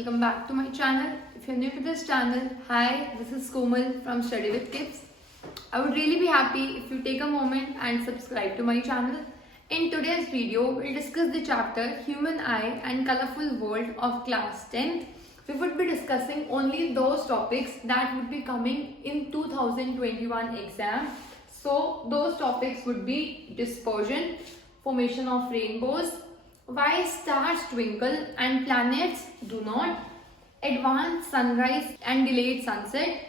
welcome back to my channel. If you're new to this channel, hi, this is Komal from Study with Kids. I would really be happy if you take a moment and subscribe to my channel. In today's video, we'll discuss the chapter Human Eye and Colorful World of Class 10. We would be discussing only those topics that would be coming in 2021 exam. So those topics would be dispersion, formation of rainbows, why stars twinkle and planets do not, advanced sunrise and delayed sunset,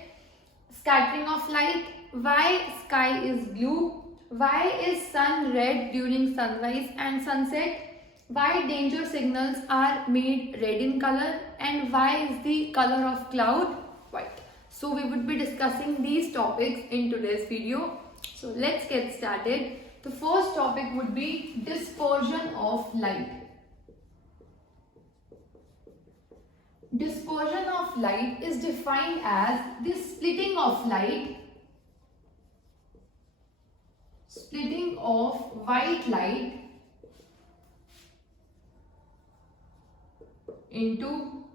scattering of light, why sky is blue, why is sun red during sunrise and sunset, why danger signals are made red in color, and why is the color of cloud white. So we would be discussing these topics in today's video. So let's get started. The first topic would be dispersion of light. Dispersion of light is defined as the splitting of white light into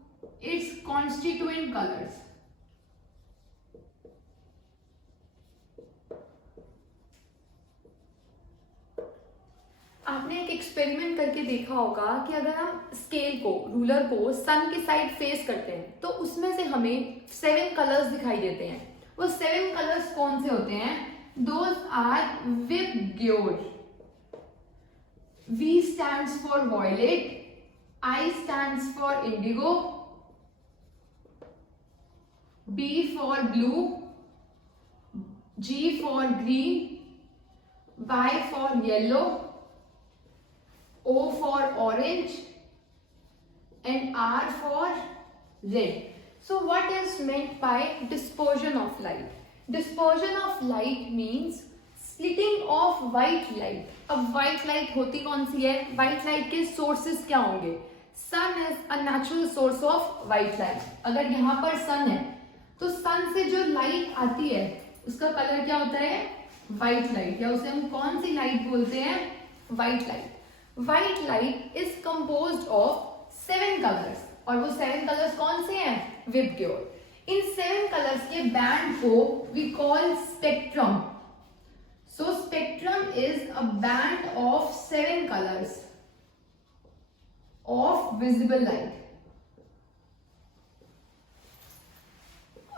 its constituent colors. आपने एक experiment करके देखा होगा कि अगर हम scale को, ruler को सन की साइड फेस करते हैं तो उसमें से हमें 7 कलर्स दिखाई देते हैं. वो 7 कलर्स कौन से होते हैं? Those are VIBGYOR. V stands for violet, I stands for indigo, B for blue, G for green, Y for yellow, O for orange, and R for red. So what is meant by dispersion of light? Dispersion of light means splitting of white light. अब white light होती कौन सी है? White light के sources क्या होंगे? Sun is a natural source of white light. अगर यहाँ पर sun है तो sun से जो light आती है उसका कलर क्या होता है? White light. या उसे हम कौन सी light बोलते हैं? White light. White light is composed of 7 colors और वो 7 colors कौन से हैं? विबग्योर. इन 7 colors के band को we call spectrum. So spectrum is a band of 7 colors of visible light.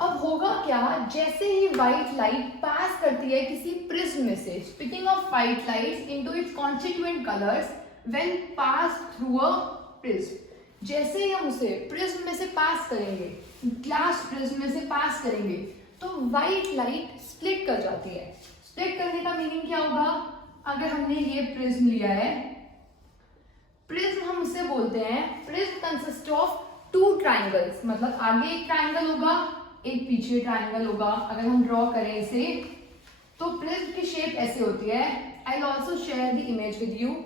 अब होगा क्या? जैसे ही व्हाइट लाइट पास करती है किसी प्रिज्म में से, splitting of white light into its constituent colours when pass through a prism. जैसे ही हम उसे प्रिज्म में से पास करेंगे, ग्लास प्रिज्म में से पास करेंगे, तो व्हाइट लाइट स्प्लिट कर जाती है. स्प्लिट करने का मीनिंग क्या होगा? अगर हमने ये प्रिज्म लिया है, प्रिज्म हम उसे बोलते हैं, प्रिज्म कंसिस्ट ऑफ 2 ट्राइंगल्स. मतलब आगे एक ट्राइंगल होगा, एक पीछे ट्राइंगल होगा. अगर हम ड्रॉ करें इसे तो प्रिज्म की शेप ऐसे होती है. I will also share the image with you.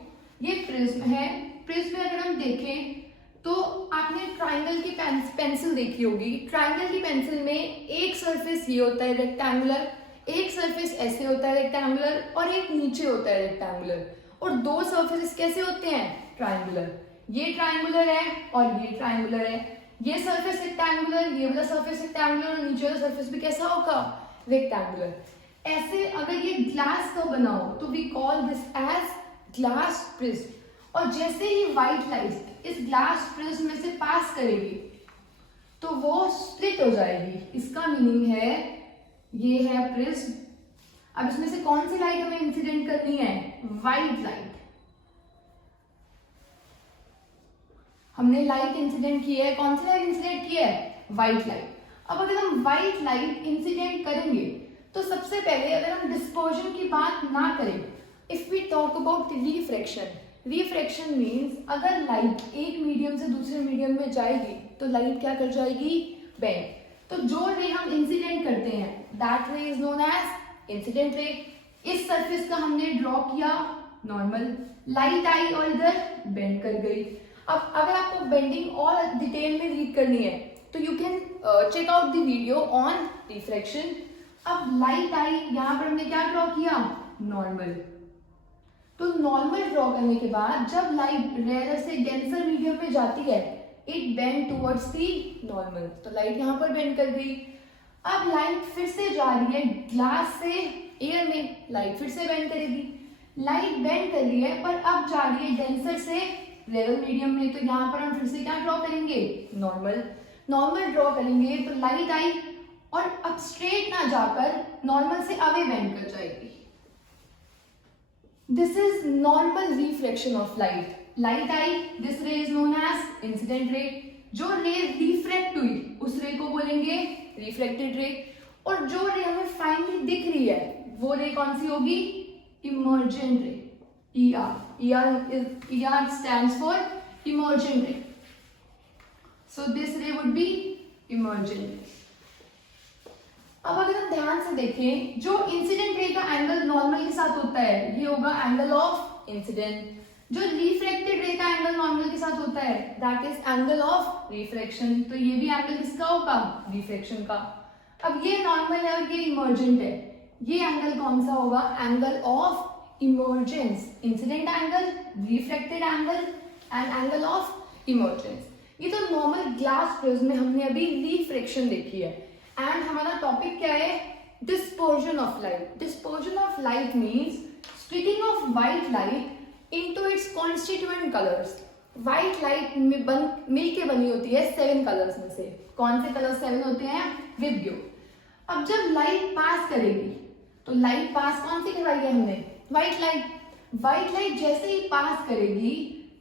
ये प्रिज्म है. प्रिज्म में अगर हम देखें तो आपने ट्राइंगल की पेंसिल देखी होगी. ट्राइंगल की पेंसिल में एक सरफेस ये होता है रेक्टेंगुलर, एक सरफेस ऐसे होता है रेक्टेंगुलर, और एक नीचे होता है रेक्टेंगुलर. और 2 सरफेसेस कैसे होते हैं? ट्राइंगुलर. ये ट्राइंगुलर है और ये ट्राइंगुलर है. ये सरफेस रेक्टेंगुलर, ये वाला सरफेस रेक्टेंगुलर, और नीचे वाला सरफेस भी कैसा होगा? रेक्टेंगुलर. ऐसे अगर ये ग्लास का बना हो तो we call this as glass prism. और जैसे ही व्हाइट लाइट इस ग्लास प्रिज्म में से पास करेगी तो वो स्प्लिट हो जाएगी. इसका मीनिंग है ये है प्रिज्म. अब इसमें से कौन सी लाइट हमें इंसिडेंट करनी है? White light. हमने लाइट इंसिडेंट की है. कौन सी लाइट इंसिडेंट की है? White light. अब अगर हम व्हाइट लाइट इंसिडेंट करेंगे तो सबसे पहले अगर हम डिस्पर्जन की बात ना करें, if we talk about refraction, refraction means अगर लाइट एक मीडियम से दूसरे मीडियम में जाएगी तो लाइट क्या कर जाएगी? बेंड. तो जो रे हम इंसिडेंट करते हैं दैट रे इज नोन एज इंसिडेंट रे. इस सरफेस का हमने ड्रॉ किया नॉर्मल, लाइट आई और इधर बेंड कर गई. अब अगर आपको बेंडिंग और डिटेल में रीड करनी है तो you can check out the video on refraction. अब लाइट आई, यहाँ पर हमने क्या ड्रॉ किया? नॉर्मल. तो नॉर्मल ड्रॉ करने के बाद जब लाइट रेयर से डेंसर मीडियम में जाती है it bend towards the normal, तो लाइट यहाँ पर बेंड कर गई। अब लाइट फिर से जा रही है ग्लास से एयर में, लाइट फिर से बेंड करेगी। लाइट बेंड कर रही है पर अब जा रही है डेंसर से रेयर मीडियम में, तो यहाँ पर हम फिर से क्या ड्रॉ करेंगे, नॉर्मल। नॉर्मल ड्रॉ करेंगे तो लाइट आई और अब स्ट्रेट ना जाकर नॉर्मल से अवे बेंड कर जाएगी। This is normal reflection of light. Light आई, this ray is known as incident ray. जो रे रिफ्लेक्ट हुई उस रे को बोलेंगे रिफ्लेक्टेड रे, और जो रे हमें फाइनली दिख रही है वो रे कौन सी होगी, इमर्जेंट रे, ER. ER stands for emergent ray. So this ray would be emergent ray. अब अगर हम ध्यान से देखें, जो इंसिडेंट रे का एंगल नॉर्मल के साथ होता है ये होगा एंगल ऑफ इंसिडेंट। जो रिफ्लेक्टेड रे का एंगल नॉर्मल के साथ होता है that is angle of refraction. तो ये भी एंगल किसका होगा, रिफ्रैक्शन का। अब ये नॉर्मल है और ये इमर्जेंट है, ये एंगल कौन सा होगा, angle of emergence. Incident angle, reflected angle and angle of emergence. ये तो नॉर्मल ग्लास प्रिज्म में हमने अभी रिफ्रैक्शन देखी है। एंड हमारा टॉपिक क्या है, dispersion of light. Dispersion of light means splitting of white light into its constituent colours. White light में मिलके बनी होती है 7 कलर्स में से। कौन से कलर 7 होते हैं, विबग्यो। अब जब लाइट पास करेगी तो लाइट पास कौन सी करवाई है हमने, व्हाइट लाइट। व्हाइट लाइट जैसे ही पास करेगी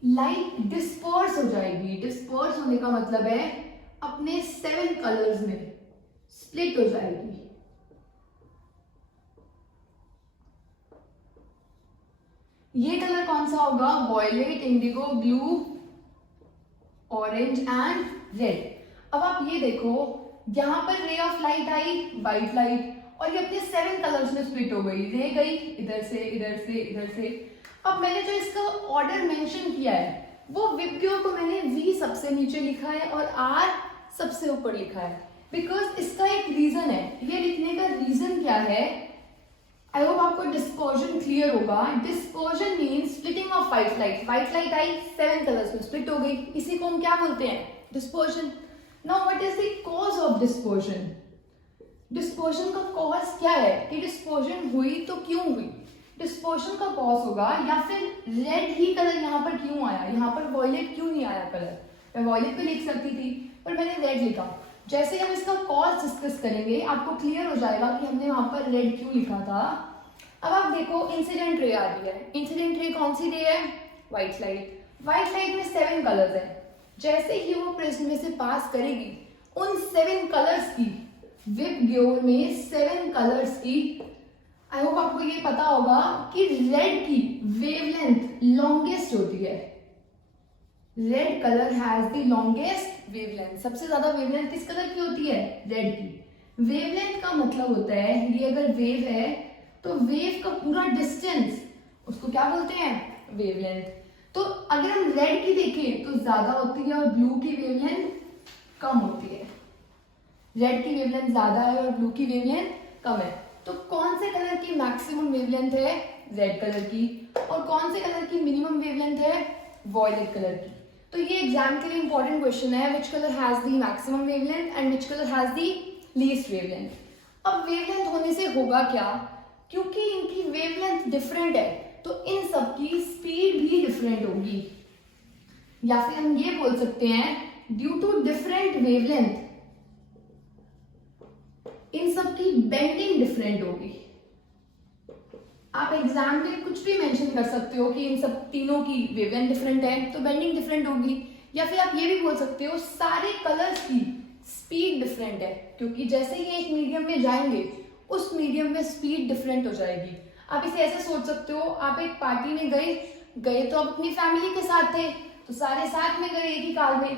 लाइट डिस्पर्स हो जाएगी। डिस्पर्स होने का मतलब है अपने 7 कलर्स में स्प्लिट हो जाएगी। ये कलर कौन सा होगा, violet, indigo, blue, orange and red. अब आप ये देखो, यहां पर रे ऑफ लाइट आई, व्हाइट लाइट, और ये अपने 7 कलर्स में स्प्लिट हो गई। रे गई इधर से इधर से इधर से। अब मैंने जो इसका ऑर्डर मेंशन किया है वो विबग्यो को मैंने V सबसे नीचे लिखा है और R सबसे ऊपर लिखा है, बिकॉज इसका एक रीजन है। ये लिखने का रीजन क्या है, आई होप आपको डिस्पर्जन क्लियर होगा। Dispersion means splitting of white light. White light I, 7 colours में स्प्लिट हो गई, इसी को हम क्या बोलते हैं, dispersion. Now what is the cause of dispersion. Dispersion का कॉज क्या है कि डिस्पर्जन हुई तो क्यों हुई। डिस्पर्जन का कॉज होगा, या फिर रेड ही कलर यहाँ पर क्यों आया, यहाँ पर वॉयलेट क्यों नहीं आया कलर। मैं वॉयलेट भी लिख सकती थी पर मैंने रेड लिखा। जैसे हम इसका कॉज डिस्कस करेंगे आपको क्लियर हो जाएगा कि हमने वहां पर रेड क्यों लिखा था। अब आप देखो इंसिडेंट रे आ रही है। इंसिडेंट रे कौन सी रे है, व्हाइट लाइट। व्हाइट लाइट में 7 कलर्स है। जैसे ही वो प्रिज्म में से पास करेगी उन 7 कलर्स की, विबग्यो में 7 कलर्स की, आई होप आपको ये पता होगा कि रेड की वेवलेंथ लॉन्गेस्ट होती है। Red colour has the longest wavelength. सबसे ज्यादा वेवलेंथ किस कलर की होती है, रेड की। वेवलेंथ का मतलब होता है, ये अगर वेव है तो वेव का पूरा डिस्टेंस उसको क्या बोलते हैं, वेवलेंथ। तो अगर हम रेड की देखें तो ज्यादा होती है और ब्लू की वेवलेंथ कम होती है। रेड की वेवलेंथ ज्यादा है और ब्लू की वेवलेंथ कम है। तो कौन से कलर की मैक्सिमम वेवलेंथ है, रेड कलर की, और कौन से कलर की मिनिमम वेवलेंथ है, वॉयलेट कलर की। तो ये एग्जाम के लिए इंपॉर्टेंट क्वेश्चन है, विच colour has the maximum wavelength and which colour has the least wavelength. अब वेवलेंथ होने से होगा क्या, क्योंकि इनकी वेवलेंथ डिफरेंट है तो इन सब की स्पीड भी डिफरेंट होगी, या फिर हम ये बोल सकते हैं ड्यू टू डिफरेंट वेवलेंथ इन सब की बेंडिंग डिफरेंट होगी। आप एग्जाम में कुछ भी मेंशन कर सकते हो कि इन सब तीनों की वेवलेंथ डिफरेंट है तो बेंडिंग डिफरेंट होगी, या फिर आप ये भी बोल सकते हो सारे कलर्स की स्पीड डिफरेंट है, क्योंकि जैसे ही एक मीडियम में जाएंगे उस मीडियम में स्पीड डिफरेंट हो जाएगी। आप इसे ऐसे सोच सकते हो, आप एक पार्टी में गए तो आप अपनी फैमिली के साथ थे तो सारे साथ में गए एक ही कार में,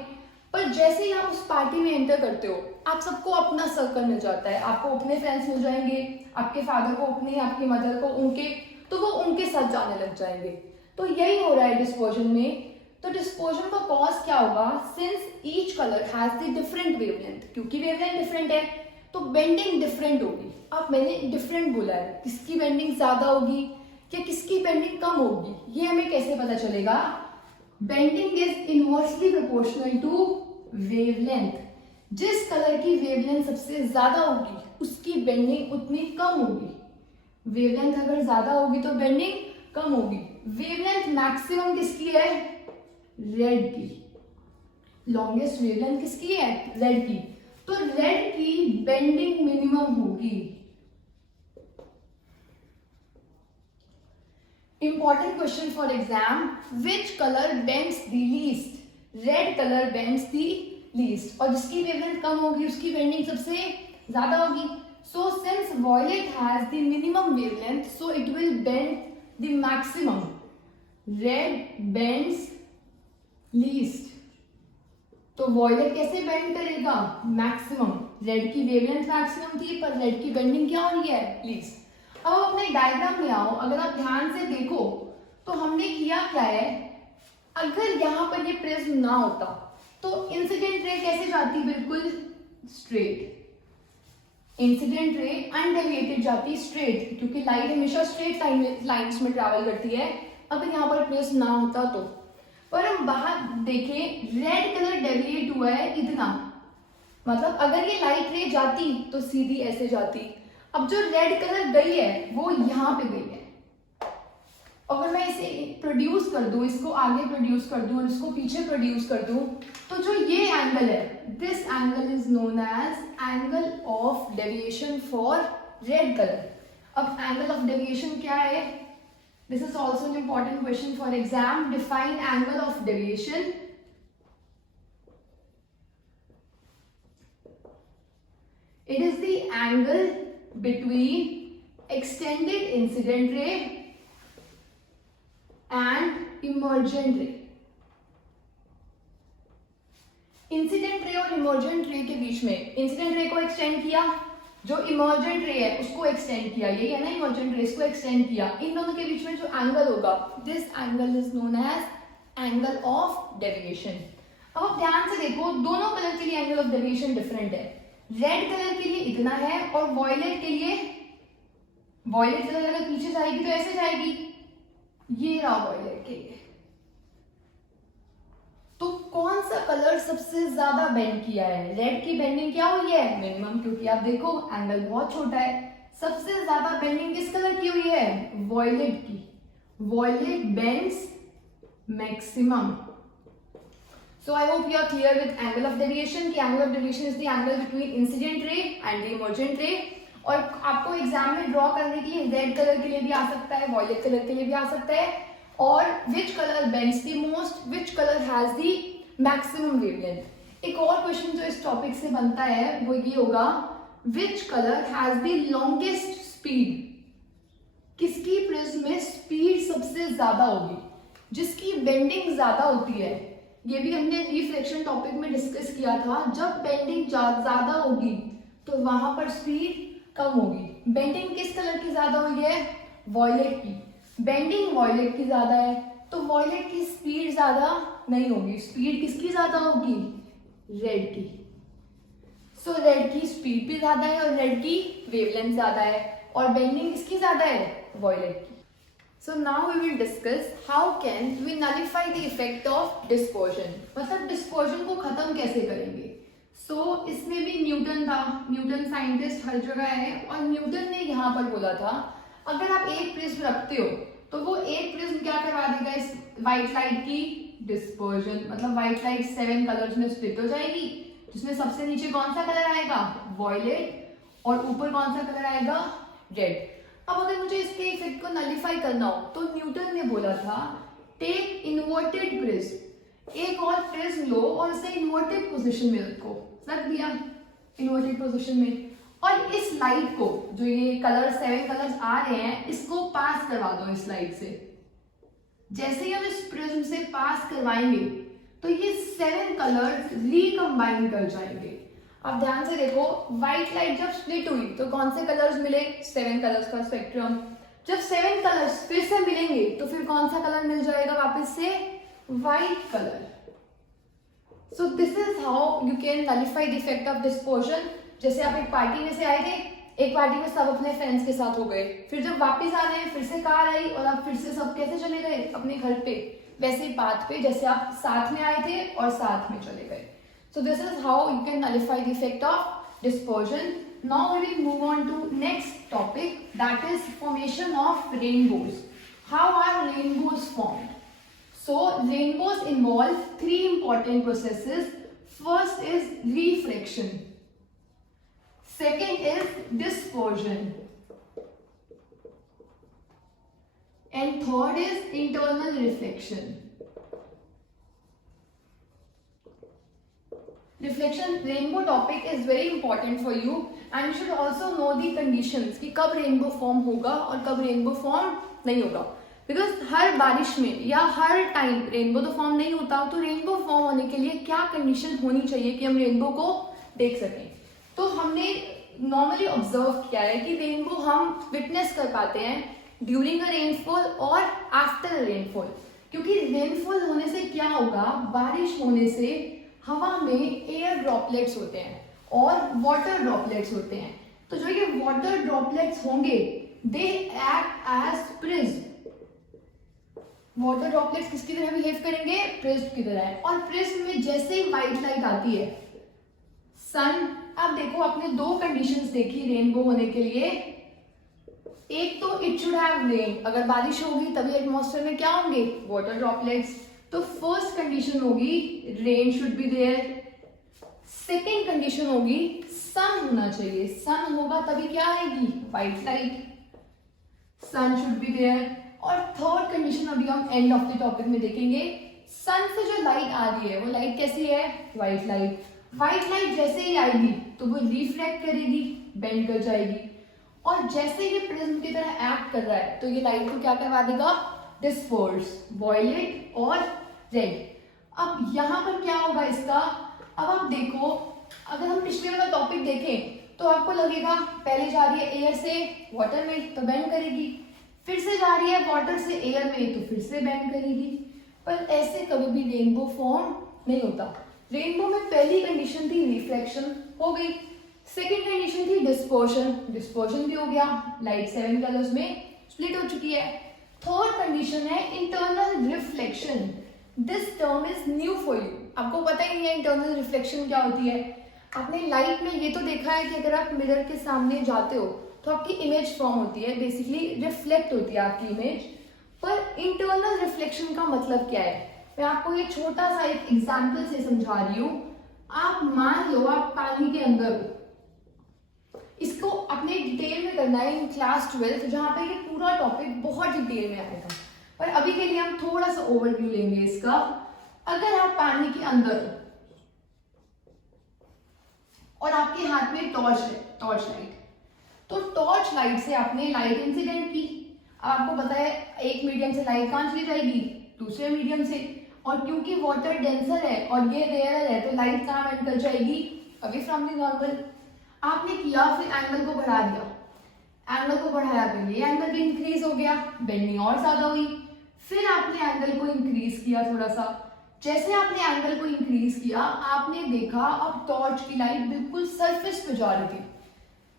पर जैसे ही आप उस पार्टी में एंटर करते हो आप सबको अपना सर्कल मिल जाता है। आपको अपने फ्रेंड्स मिल जाएंगे, आपके फादर को अपने, आपकी मदर को उनके, तो वो उनके साथ जाने लग जाएंगे। तो यही हो रहा है डिस्पर्जन में। तो डिस्पर्जन का कॉज क्या होगा, since each colour has the different wavelength, क्योंकि वेवलेंथ डिफरेंट है तो बेंडिंग डिफरेंट होगी। अब मैंने डिफरेंट बोला है, किसकी बेंडिंग ज्यादा होगी या किसकी बेंडिंग कम होगी, ये हमें कैसे पता चलेगा। Bending is inversely proportional to wavelength, जिस कलर की वेवलेंथ सबसे ज्यादा होगी उसकी बेंडिंग उतनी कम होगी। वेवलेंथ अगर ज्यादा होगी तो बेंडिंग कम होगी। वेवलेंथ मैक्सिमम किसकी है? रेड की। लॉन्गेस्ट वेवलेंथ किसकी है? रेड की। तो रेड की बेंडिंग मिनिमम होगी। Important question for exam, which colour bends the least? Red colour bends the least, और जिसकी वेवलेंथ कम होगी उसकी बेंडिंग सबसे ज्यादा होगी। So since violet has the minimum wavelength, so it will bend the maximum. Red bends least, तो violet कैसे bend करेगा? मैक्सिमम। रेड की वेवलेंथ मैक्सिमम थी पर रेड की बेंडिंग क्या हो रही है? लीस्ट। अब अपने डायग्राम में आओ, अगर आप ध्यान से देखो तो हमने किया क्या है, अगर यहां पर ये प्रिज्म ना होता तो इंसिडेंट रे कैसे जाती? बिल्कुल स्ट्रेट। इंसिडेंट रे अनडेविएटेड जाती स्ट्रेट, क्योंकि लाइट हमेशा स्ट्रेट लाइंस में ट्रैवल करती है। अगर यहाँ पर प्रिज्म ना होता तो, पर हम बाहर देखें, रेड कलर डेविएट हुआ है इतना, मतलब अगर ये लाइट रे जाती तो सीधी ऐसे जाती। अब जो रेड कलर गई है वो यहां पे गई है। अगर मैं इसे प्रोड्यूस कर दूं, इसको आगे प्रोड्यूस कर दूं और इसको पीछे प्रोड्यूस कर दूं, तो जो ये एंगल है, this angle is known as angle of deviation for red colour. अब एंगल ऑफ डेविएशन क्या है? This is also an important question for exam. Define angle of deviation. It is the angle between extended incident ray and emergent ray. Incident ray और emergent रे के बीच में, incident ray को extend किया, जो emergent रे है उसको एक्सटेंड किया, यही है ना इमर्जेंट रे, इसको एक्सटेंड किया। इन दोनों के बीच में जो एंगल होगा, this angle is known as angle of deviation. अब आप ध्यान से देखो, दोनों कलर के लिए एंगल ऑफ डेविएशन डिफरेंट है। रेड कलर के लिए इतना है और वॉयलेट के लिए, वॉयलेट कलर अगर पीछे जाएगी तो ऐसे जाएगी, ये रहा वॉयलेट के लिए। तो कौन सा कलर सबसे ज्यादा बेंड किया है? रेड की बेंडिंग क्या हुई है? मिनिमम, क्योंकि आप देखो एंगल बहुत छोटा है। सबसे ज्यादा बेंडिंग किस कलर की हुई है? वॉयलेट की। Violet bends maximum. So I hope you are clear with angle of deviation. कि angle of deviation is the angle between incident ray and the emergent ray. और आपको एग्जाम में ड्रॉ करने के लिए रेड कलर के लिए भी आ सकता है, वॉयलेट कलर के लिए भी आ सकता है। और which colour bends the most, which colour has the maximum wavelength. एक और क्वेश्चन जो इस टॉपिक से बनता है वो ये होगा, विच colour has the longest speed. किसकी प्रिज्म में स्पीड सबसे ज्यादा होगी? जिसकी बेंडिंग ज्यादा होती है। ये भी हमने रिफ्लेक्शन टॉपिक में डिस्कस किया था। जब बेंडिंग ज्यादा होगी तो वहां पर स्पीड कम होगी। बेंडिंग किस कलर की ज्यादा हुई है? वॉयलेट की। बेंडिंग वॉयलेट की ज्यादा है तो वॉयलेट की स्पीड ज्यादा नहीं होगी। स्पीड किसकी ज्यादा होगी? रेड की। सो रेड की स्पीड भी ज्यादा है और रेड की वेवलेंथ ज्यादा है, और बेंडिंग किसकी ज्यादा है? वॉयलेट की। So now we will discuss how can we nullify the effect of dispersion. मतलब डिस्पर्जन को खत्म कैसे करेंगे। इसमें भी न्यूटन था, न्यूटन साइंटिस्ट हर जगह है, और न्यूटन ने यहाँ पर बोला था अगर आप एक प्रिज्म रखते हो तो वो एक प्रिज्म क्या करवा देगा इस व्हाइट लाइट की? डिस्पर्जन। मतलब व्हाइट लाइट 7 कलर्स में स्प्लिट हो जाएगी, जिसमें सबसे नीचे कौन सा कलर आएगा? वॉयलेट, और ऊपर कौन सा कलर आएगा? रेड। अब अगर मुझे इसके इफेक्ट को नलिफाई करना हो तो न्यूटन ने बोला था टेक इन्वर्टेड प्रिज्म। एक और प्रिज्म लो और इसे इन्वर्टेड पोजीशन में रख दिया इन्वर्टेड पोजीशन में, और इस लाइट को, जो ये कलर 7 कलर्स आ रहे हैं, इसको पास करवा दो इस लाइट से। जैसे ही हम इस प्रिज्म से पास करवाएंगे तो ये 7 कलर्स रिकंबाइन कर जाएंगे। अब ध्यान से देखो, व्हाइट लाइट जब स्प्लिट हुई तो कौन से कलर्स मिले? 7 कलर्स का स्पेक्ट्रम। जब 7 कलर्स फिर से मिलेंगे तो फिर कौन सा कलर मिल जाएगा वापस से? White colour. So this is how you can nullify the effect of dispersion. जैसे आप एक पार्टी में से आए थे, एक पार्टी में सब अपने फ्रेंड्स के साथ हो गए, फिर जब वापस आ रहे हैं फिर से कार आई और आप फिर से सब कैसे चले गए? अपने घर पे। वैसे ही पाथ पे, जैसे आप साथ में आए थे और साथ में चले गए। So this is how you can nullify the effect of dispersion. Now we will move on to next topic, that is formation of rainbows. How are rainbows formed? So rainbows involve three important processes. First is refraction. Second is dispersion. And third is internal reflection. Reflection, rainbow topic is very important for you and you should also know the conditions कि कब rainbow form होगा और कब rainbow form नहीं होगा. Because हर बारिश में या हर टाइम rainbow तो form नहीं होता, तो rainbow form होने के लिए क्या condition होनी चाहिए कि हम rainbow को देख सकें. तो हमने normally observe किया है कि rainbow हम witness कर पाते हैं ड्यूरिंग अ रेनफॉल और आफ्टर अ रेनफॉल. क्योंकि रेनफॉल होने से क्या होगा, बारिश होने से हवा में एयर ड्रॉपलेट्स होते हैं और वाटर ड्रॉपलेट्स होते हैं. तो जो ये वाटर ड्रॉपलेट्स होंगे they act as prism. Water droplets किसकी तरह बिहेव करेंगे, प्रिज्म की तरह. और प्रिज्म में जैसे ही व्हाइट लाइट आती है, सन, अब देखो आपने दो कंडीशंस देखी रेनबो होने के लिए. एक तो इट शुड हैव रेन, अगर बारिश होगी तभी एटमॉस्फेयर में क्या होंगे, वाटर ड्रॉपलेट्स. तो फर्स्ट कंडीशन होगी rain should be there. Second condition होगी सन होना चाहिए. सन होगा तभी क्या आएगी, white light. Sun should be there. और थर्ड कंडीशन अभी हम एंड ऑफ द टॉपिक में देखेंगे. सन से जो लाइट आ रही है वो लाइट कैसी है, व्हाइट लाइट. व्हाइट लाइट जैसे ही आएगी तो वो रिफ्लेक्ट करेगी, बेंड कर जाएगी. और जैसे ये प्रिज्म की तरह एक्ट कर रहा है तो ये लाइट को क्या करवा देगा, डिस्पर्स, वॉयलेट और रेड. अब यहाँ पर क्या होगा इसका, अब आप देखो अगर हम पिछले वाला टॉपिक देखें तो आपको लगेगा पहले जा रही है एयर से वाटर में तो बेंड करेगी, फिर से जा रही है वाटर से एयर में तो फिर से बेंड करेगी. पर ऐसे कभी भी रेनबो फॉर्म नहीं होता. रेनबो में पहली कंडीशन थी रिफ्लेक्शन, हो गई. सेकेंड कंडीशन थी डिस्पर्शन, डिस्पर्शन भी हो गया, लाइट 7 कलर्स में स्प्लिट हो चुकी है. थर्ड कंडीशन है internal reflection. This term is new for you. आपको पता ही नहीं है इंटरनल रिफ्लेक्शन क्या होती है. आपने लाइट में ये तो देखा है कि अगर आप मिरर के सामने जाते हो तो आपकी इमेज फॉर्म होती है, बेसिकली रिफ्लेक्ट होती है आपकी इमेज. पर इंटरनल रिफ्लेक्शन का मतलब क्या है, मैं आपको ये छोटा सा एक एग्जाम्पल से समझा रही हूँ. आप मान लो आप पानी के अंदर हो, इसको अपने डिटेल में करना है इन क्लास 12 जहां पे ये पूरा टॉपिक बहुत डिटेल में आएगा. पर अभी के लिए हम थोड़ा सा ओवरव्यू लेंगे इसका. अगर आप पानी के अंदर हो और आपके हाथ में टॉर्च है, टॉर्च लाइट, तो टॉर्च लाइट से आपने लाइट इंसिडेंट की. आपको पता है एक मीडियम से लाइट कहां चली जाएगी, दूसरे मीडियम से. और क्योंकि वाटर डेंसर है और ये रेयर है तो लाइट कहां बेंड कर जाएगी, अवे फ्रॉम द नॉर्मल. आपने किया, फिर एंगल को बढ़ा दिया, एंगल को बढ़ाया तो ये एंगल भी इंक्रीज हो गया, बेंडिंग और ज्यादा हुई. फिर आपने एंगल को इंक्रीज किया थोड़ा सा. जैसे आपने एंगल को इंक्रीज किया आपने देखा अब टॉर्च की लाइट बिल्कुल सरफेस पे जा रही थी.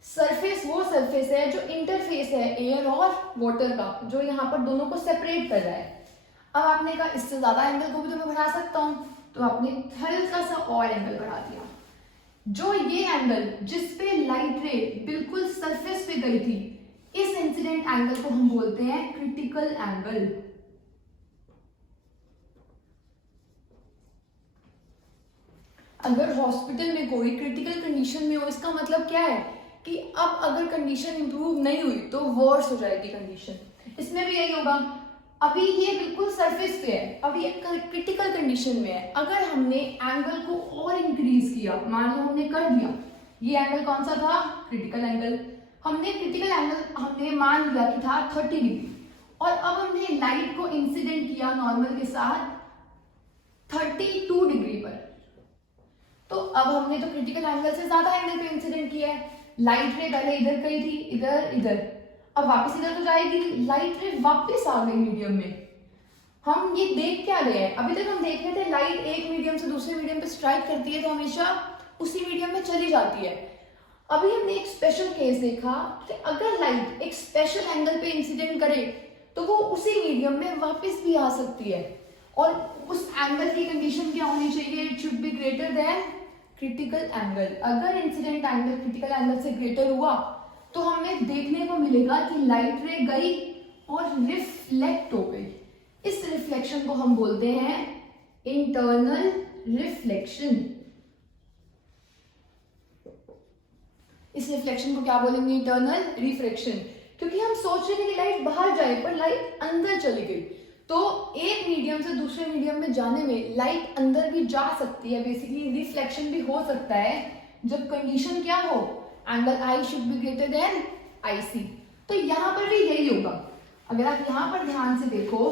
सरफेस वो सरफेस है जो इंटरफेस है एयर और वाटर का, जो यहाँ पर दोनों को सेपरेट कर रहा है. अब आपने कहा इससे ज्यादा एंगल को भी तो मैं बढ़ा सकता हूँ, तो आपने हल्का सा और एंगल बढ़ा दिया. जो ये एंगल जिस पे लाइट रे बिल्कुल सरफेस पे गई थी, इस इंसिडेंट एंगल को हम बोलते हैं क्रिटिकल एंगल. अगर हॉस्पिटल में कोई क्रिटिकल कंडीशन में हो, इसका मतलब क्या है कि अब अगर कंडीशन इंप्रूव नहीं हुई तो वर्स हो जाएगी कंडीशन. इसमें भी यही होगा. अभी ये बिल्कुल सरफेस पे है, अभी ये क्रिटिकल कंडीशन में है. अगर हमने एंगल को और इंक्रीज किया, मान लो हमने कर दिया, ये एंगल कौन सा था, क्रिटिकल एंगल. हमने क्रिटिकल एंगल हमने मान लिया कि था 30 डिग्री, और अब हमने लाइट को इंसिडेंट किया नॉर्मल के साथ 32 डिग्री पर. तो अब हमने तो क्रिटिकल एंगल से ज्यादा एंगल पे इंसिडेंट किया है. लाइट रे पहले इधर गई थी, इधर, अब वापस इधर तो जाएगी. लाइट रे वापस आ गई मीडियम में. हम ये देख क्या रहे हैं, अभी तक हम देख रहे थे लाइट एक मीडियम से दूसरे मीडियम पे स्ट्राइक करती है तो हमेशा उसी मीडियम में चली जाती है. अभी हमने एक स्पेशल केस देखा कि अगर लाइट एक स्पेशल एंगल पे इंसिडेंट करे तो वो उसी मीडियम में वापस भी आ सकती है. और उस एंगल की कंडीशन क्या होनी चाहिए, it should be greater than critical angle, अगर इंसिडेंट एंगल क्रिटिकल एंगल से ग्रेटर हुआ तो हमें देखने को मिलेगा कि लाइट रे गई और रिफ्लेक्ट हो गई। इस रिफ्लेक्शन को हम बोलते हैं इंटरनल रिफ्लेक्शन। इस रिफ्लेक्शन को क्या बोलेंगे? Internal reflection. क्योंकि हम सोच रहे थे कि लाइट बाहर जाए पर लाइट अंदर चली गई, तो एक मीडियम से दूसरे मीडियम में जाने में लाइट अंदर भी जा सकती है, बेसिकली रिफ्लेक्शन भी हो सकता है जब कंडीशन क्या हो, angle I should be greater than I C. तो यहाँ पर भी यही होगा। अगर आप यहाँ पर ध्यान से देखो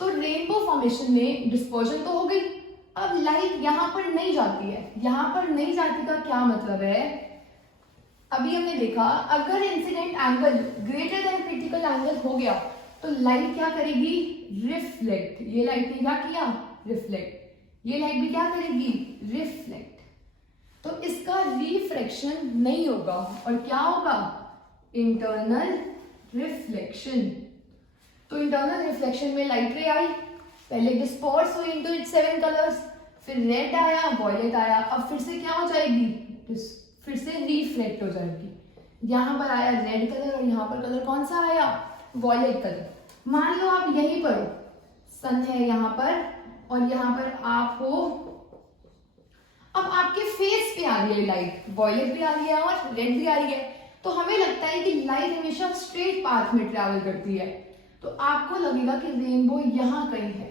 तो रेनबो फॉर्मेशन में डिस्पर्जन तो हो गई, अब लाइट यहाँ पर नहीं जाती है। यहाँ पर नहीं जाती का क्या मतलब है? अभी हमने देखा अगर incident angle greater than critical angle हो गया तो लाइट क्या करेगी? रिफ्लेक्ट। ये लाइट ने क्या किया? रिफ्लेक्ट। ये लाइट भी क्या करेगी? रिफ्लेक्ट। तो इसका रिफ्रैक्शन नहीं होगा और क्या होगा? Internal reflection. तो इंटरनल रिफ्लेक्शन में लाइट रे आई, पहले डिस्पर्स हुई इनटू इट्स 7 कलर्स, फिर रेड आया, वॉयलेट आया, अब फिर से क्या हो जाएगी? फिर से रिफ्लेक्ट हो जाएगी। यहाँ पर आया रेड कलर और यहाँ पर कलर कौन सा आया? Violet colour. मान लो आप यहीं पर हो, सन है यहाँ पर और यहाँ पर आप हो, अब आपके फेस पे आ रही है लाइट, वॉयलेट भी आ रही है और रेड भी आ रही है, तो हमें लगता है कि लाइट हमेशा स्ट्रेट पाथ में ट्रैवल करती है, तो आपको लगेगा कि रेनबो यहां कहीं है।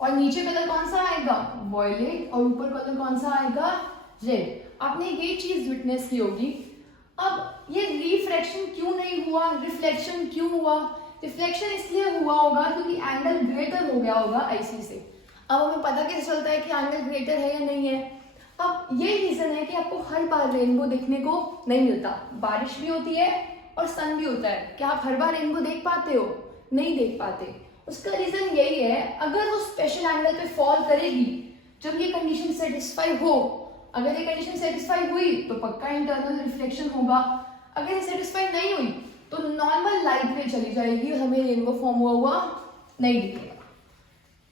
और नीचे कलर कौन सा आएगा? वॉयलेट, और ऊपर कलर कौन सा आएगा? रेड। आपने ये चीज विटनेस की होगी। अब ये रिफ्रैक्शन क्यों नहीं हुआ, रिफ्लेक्शन क्यों हुआ? रिफ्लेक्शन इसलिए हुआ होगा क्योंकि एंगल ग्रेटर हो गया होगा आईसी से। अब हमें पता कैसे चलता है कि एंगल ग्रेटर है या नहीं है? अब ये रीजन है कि आपको हर बार रेनबो देखने को नहीं मिलता, बारिश भी होती है और सन भी होता है। क्या आप हर बार रेनबो देख पाते हो? नहीं देख पाते। उसका रीजन यही है, अगर वो स्पेशल एंगल पे फॉल करेगी जब ये कंडीशन सेटिस्फाई हो, अगर ये कंडीशन सेटिस्फाई हुई तो पक्का इंटरनल रिफ्लेक्शन होगा, अगर ये सेटिस्फाई नहीं हुई तो नॉर्मल लाइट रे चली जाएगी और हमें रेनबो फॉर्म हुआ नहीं दिखेगा।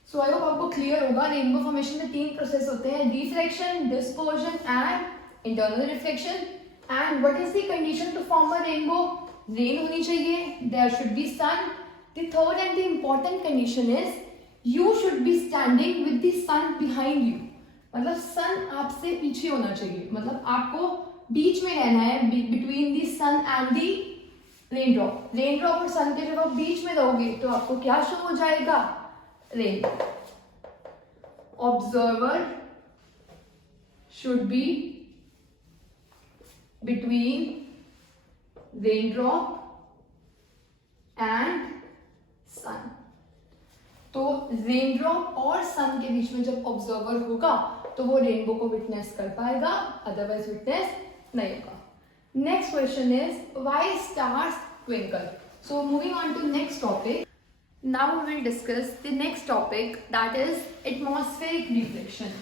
सो आई होप आपको क्लियर होगा। रेनबो फॉर्मेशन में 3 प्रोसेस होते हैं, diffraction, dispersion and internal reflection. And what is the condition to form a rainbow? Rain होनी चाहिए, there should be sun. The third and the important condition is you should be standing with the sun behind you, मतलब sun आपसे पीछे होना चाहिए, मतलब आपको बीच में रहना है, between the sun and the rain drop. Rain drop और सन के जब आप बीच में रहोगे तो आपको क्या शो हो जाएगा? Rain. Observer should be between raindrop and sun. तो रेनड्रॉप और सन के बीच में जब ऑब्जर्वर होगा तो वो रेनबो को विटनेस कर पाएगा, अदरवाइज विटनेस नहीं होगा। Next question is why stars twinkle. So moving on to next topic, now we will discuss the next topic, that is atmospheric reflection.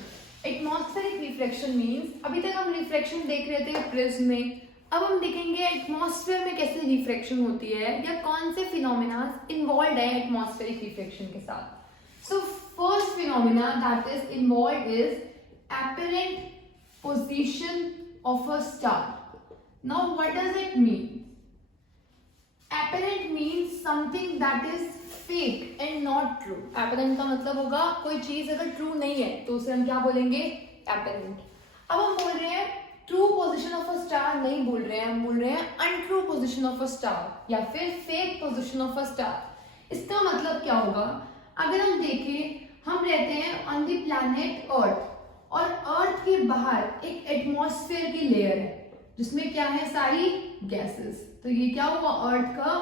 Atmospheric reflection means, अभी तक हम रिफ्लेक्शन देख रहे थे प्रिज्म में, अब हम देखेंगे एटमॉस्फेयर में कैसे रिफ्लेक्शन होती है या कौन से फिनोमेना इन्वॉल्व है एटमॉस्फेरिक रिफ्लेक्शन के साथ। So first phenomena that is involve is apparent position of a star. Now what does it mean? Apparent means something that is fake and not true. Apparent का मतलब होगा कोई चीज अगर true नहीं है तो उसे हम क्या बोलेंगे? apparent. अब हम बोल रहे हैं true position of a star नहीं बोल रहे हैं, हम बोल रहे हैं untrue position of a star या फिर fake position of a star. इसका मतलब क्या होगा? अगर हम देखें, हम रहते हैं ऑन द प्लैनेट अर्थ और अर्थ के बाहर एक एटमॉस्फेयर की लेयर है जिसमें क्या है? सारी गैसेस। तो ये क्या हुआ? अर्थ का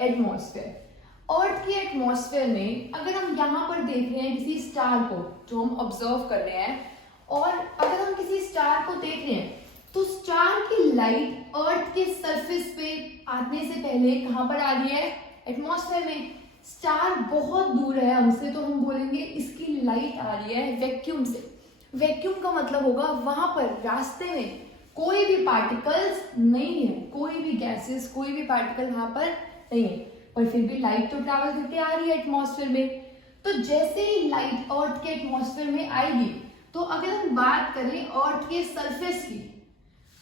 एटमॉस्फेयर। अर्थ के एटमॉस्फेयर में अगर हम यहाँ पर देख रहे हैं किसी स्टार को जो हम ऑब्जर्व कर रहे हैं, और अगर हम किसी स्टार को देख रहे हैं तो स्टार की लाइट अर्थ के सरफेस पे आने से पहले कहाँ पर आ रही है? एटमॉस्फेयर में। स्टार बहुत दूर है हमसे तो हम बोलेंगे इसकी लाइट आ रही है वैक्यूम से। वैक्यूम का मतलब होगा वहां पर रास्ते में कोई भी पार्टिकल्स नहीं है, कोई भी गैसेस, कोई भी पार्टिकल वहां पर नहीं है, पर फिर भी लाइट तो ट्रैवल करके आ रही है एटमॉस्फेयर में। तो जैसे ही लाइट अर्थ के एटमॉस्फेयर में आएगी, तो अगर हम बात करें अर्थ के सरफेस की,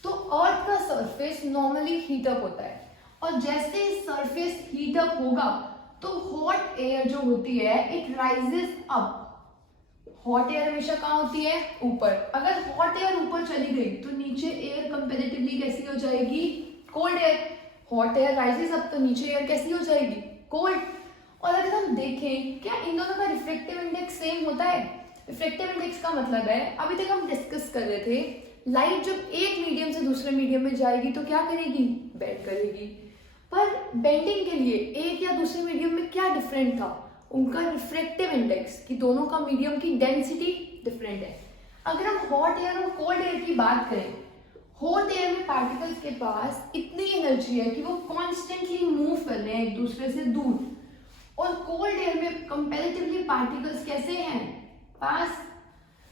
तो अर्थ का सरफेस नॉर्मली हीटअप होता है, और जैसे सरफेस हीटअप होगा तो हॉट एयर जो होती है it rises up. Hot air हमेशा कहाँ होती है? ऊपर। अगर हॉट एयर ऊपर चली गई तो नीचे एयर कंपेरेटिवली कैसी हो जाएगी? Cold air. Hot air rises up तो नीचे एयर कैसी हो जाएगी? कोल्ड। और अगर हम देखें क्या इन दोनों का रिफ्लेक्टिव इंडेक्स सेम होता है? रिफ्लेक्टिव इंडेक्स का मतलब है, अभी तक हम डिस्कस कर रहे थे, लाइट जब एक मीडियम से दूसरे मीडियम में जाएगी तो क्या करेगी? बेंड करेगी। पर बेंडिंग के लिए एक या दूसरे मीडियम में क्या डिफरेंट था? उनका रिफ्रेक्टिव इंडेक्स, कि दोनों का मीडियम की डेंसिटी डिफरेंट है। अगर हम हॉट एयर और कोल्ड एयर की बात करें, हॉट एयर में पार्टिकल्स के पास इतनी एनर्जी है कि वो कॉन्स्टेंटली मूव कर रहे हैं एक दूसरे से दूर, और कोल्ड एयर में कंपैरेटिवली पार्टिकल्स कैसे हैं? पास।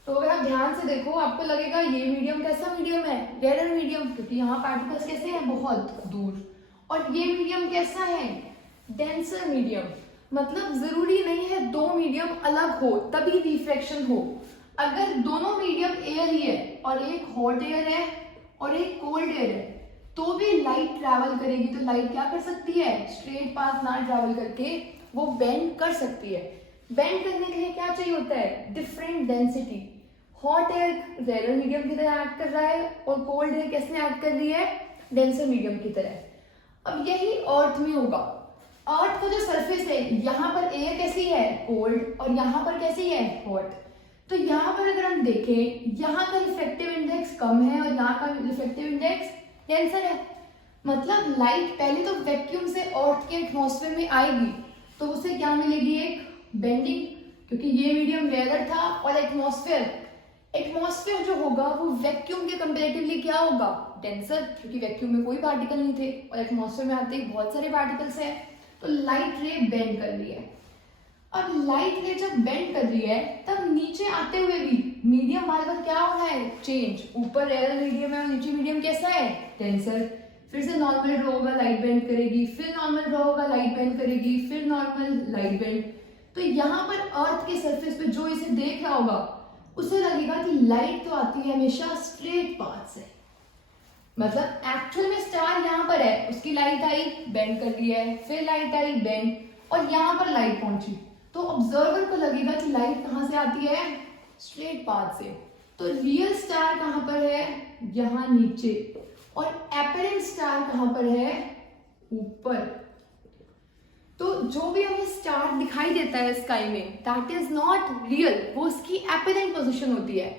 तो अगर आप ध्यान से देखो आपको लगेगा ये मीडियम कैसा मीडियम है? रेयर मीडियम, क्योंकि यहाँ पार्टिकल्स कैसे हैं? बहुत दूर। और ये मीडियम कैसा है? Denser medium. मतलब जरूरी नहीं है दो मीडियम अलग हो तभी रिफ्रैक्शन हो। अगर दोनों मीडियम एयर ही है और एक हॉट एयर है और एक कोल्ड एयर है, तो भी लाइट ट्रैवल करेगी। तो लाइट क्या कर सकती है? स्ट्रेट पाथ ना ट्रैवल करके वो बेंड कर सकती है। बेंड करने के लिए क्या चाहिए होता है? Different density. Hot air rare medium की तरह एक्ट कर रहा है और कोल्ड एयर कैसे एक्ट कर रही है? डेंसर मीडियम की तरह। अब यही अर्थ में होगा। अर्थ का जो सरफेस है, यहाँ पर एयर कैसी है? कोल्ड, और यहाँ पर कैसी है? हॉट। तो यहाँ पर अगर हम देखें, यहाँ का रिफ्लेक्टिव इंडेक्स कम है और यहाँ का रिफ्लेक्टिव इंडेक्स डेंसर है। मतलब लाइट पहले तो वैक्यूम से अर्थ के एटमॉस्फेयर में आएगी तो उसे क्या मिलेगी? एक बेंडिंग, क्योंकि ये मीडियम रेयर था। और एटमॉस्फेयर जो होगा वो वैक्यूम के कंपैरेटिवली क्या होगा? डेंसर, क्योंकि वैक्यूम में कोई पार्टिकल नहीं थे और एटमॉस्फेयर में आते ही बहुत सारे पार्टिकल्स हैं। तो लाइट रे बेंड कर रही है। अब लाइट रे जब बेंड कर रही है तब नीचे आते हुए भी मीडियम बार बार क्या हो रहा है? चेंज। ऊपर रेयर मीडियम है और नीचे मीडियम कैसा है? डेंसर। फिर से नॉर्मल ड्रॉ होगा, लाइट बेंड करेगी, फिर नॉर्मल ड्रॉ होगा, लाइट बेंड करेगी, फिर नॉर्मल, लाइट बेंड। तो यहाँ पर अर्थ के सरफेस पे जो इसे देख रहा होगा उसे लगेगा कि लाइट तो आती है हमेशा स्ट्रेट पाथ से। मतलब एक्चुअल में स्टार यहाँ पर है, उसकी लाइट आई, बेंड कर रही है, फिर लाइट आई, बेंड, और यहाँ पर लाइट पहुंची। तो ऑब्जर्वर को लगेगा कि लाइट कहाँ से आती है? स्ट्रेट पाथ से। तो रियल स्टार कहाँ पर है? यहाँ नीचे। और एपरेंट स्टार कहाँ पर है? ऊपर। तो जो भी हमें स्टार दिखाई देता है स्काई में, दैट इज नॉट रियल, वो उसकी एपरेंट पोजीशन होती है।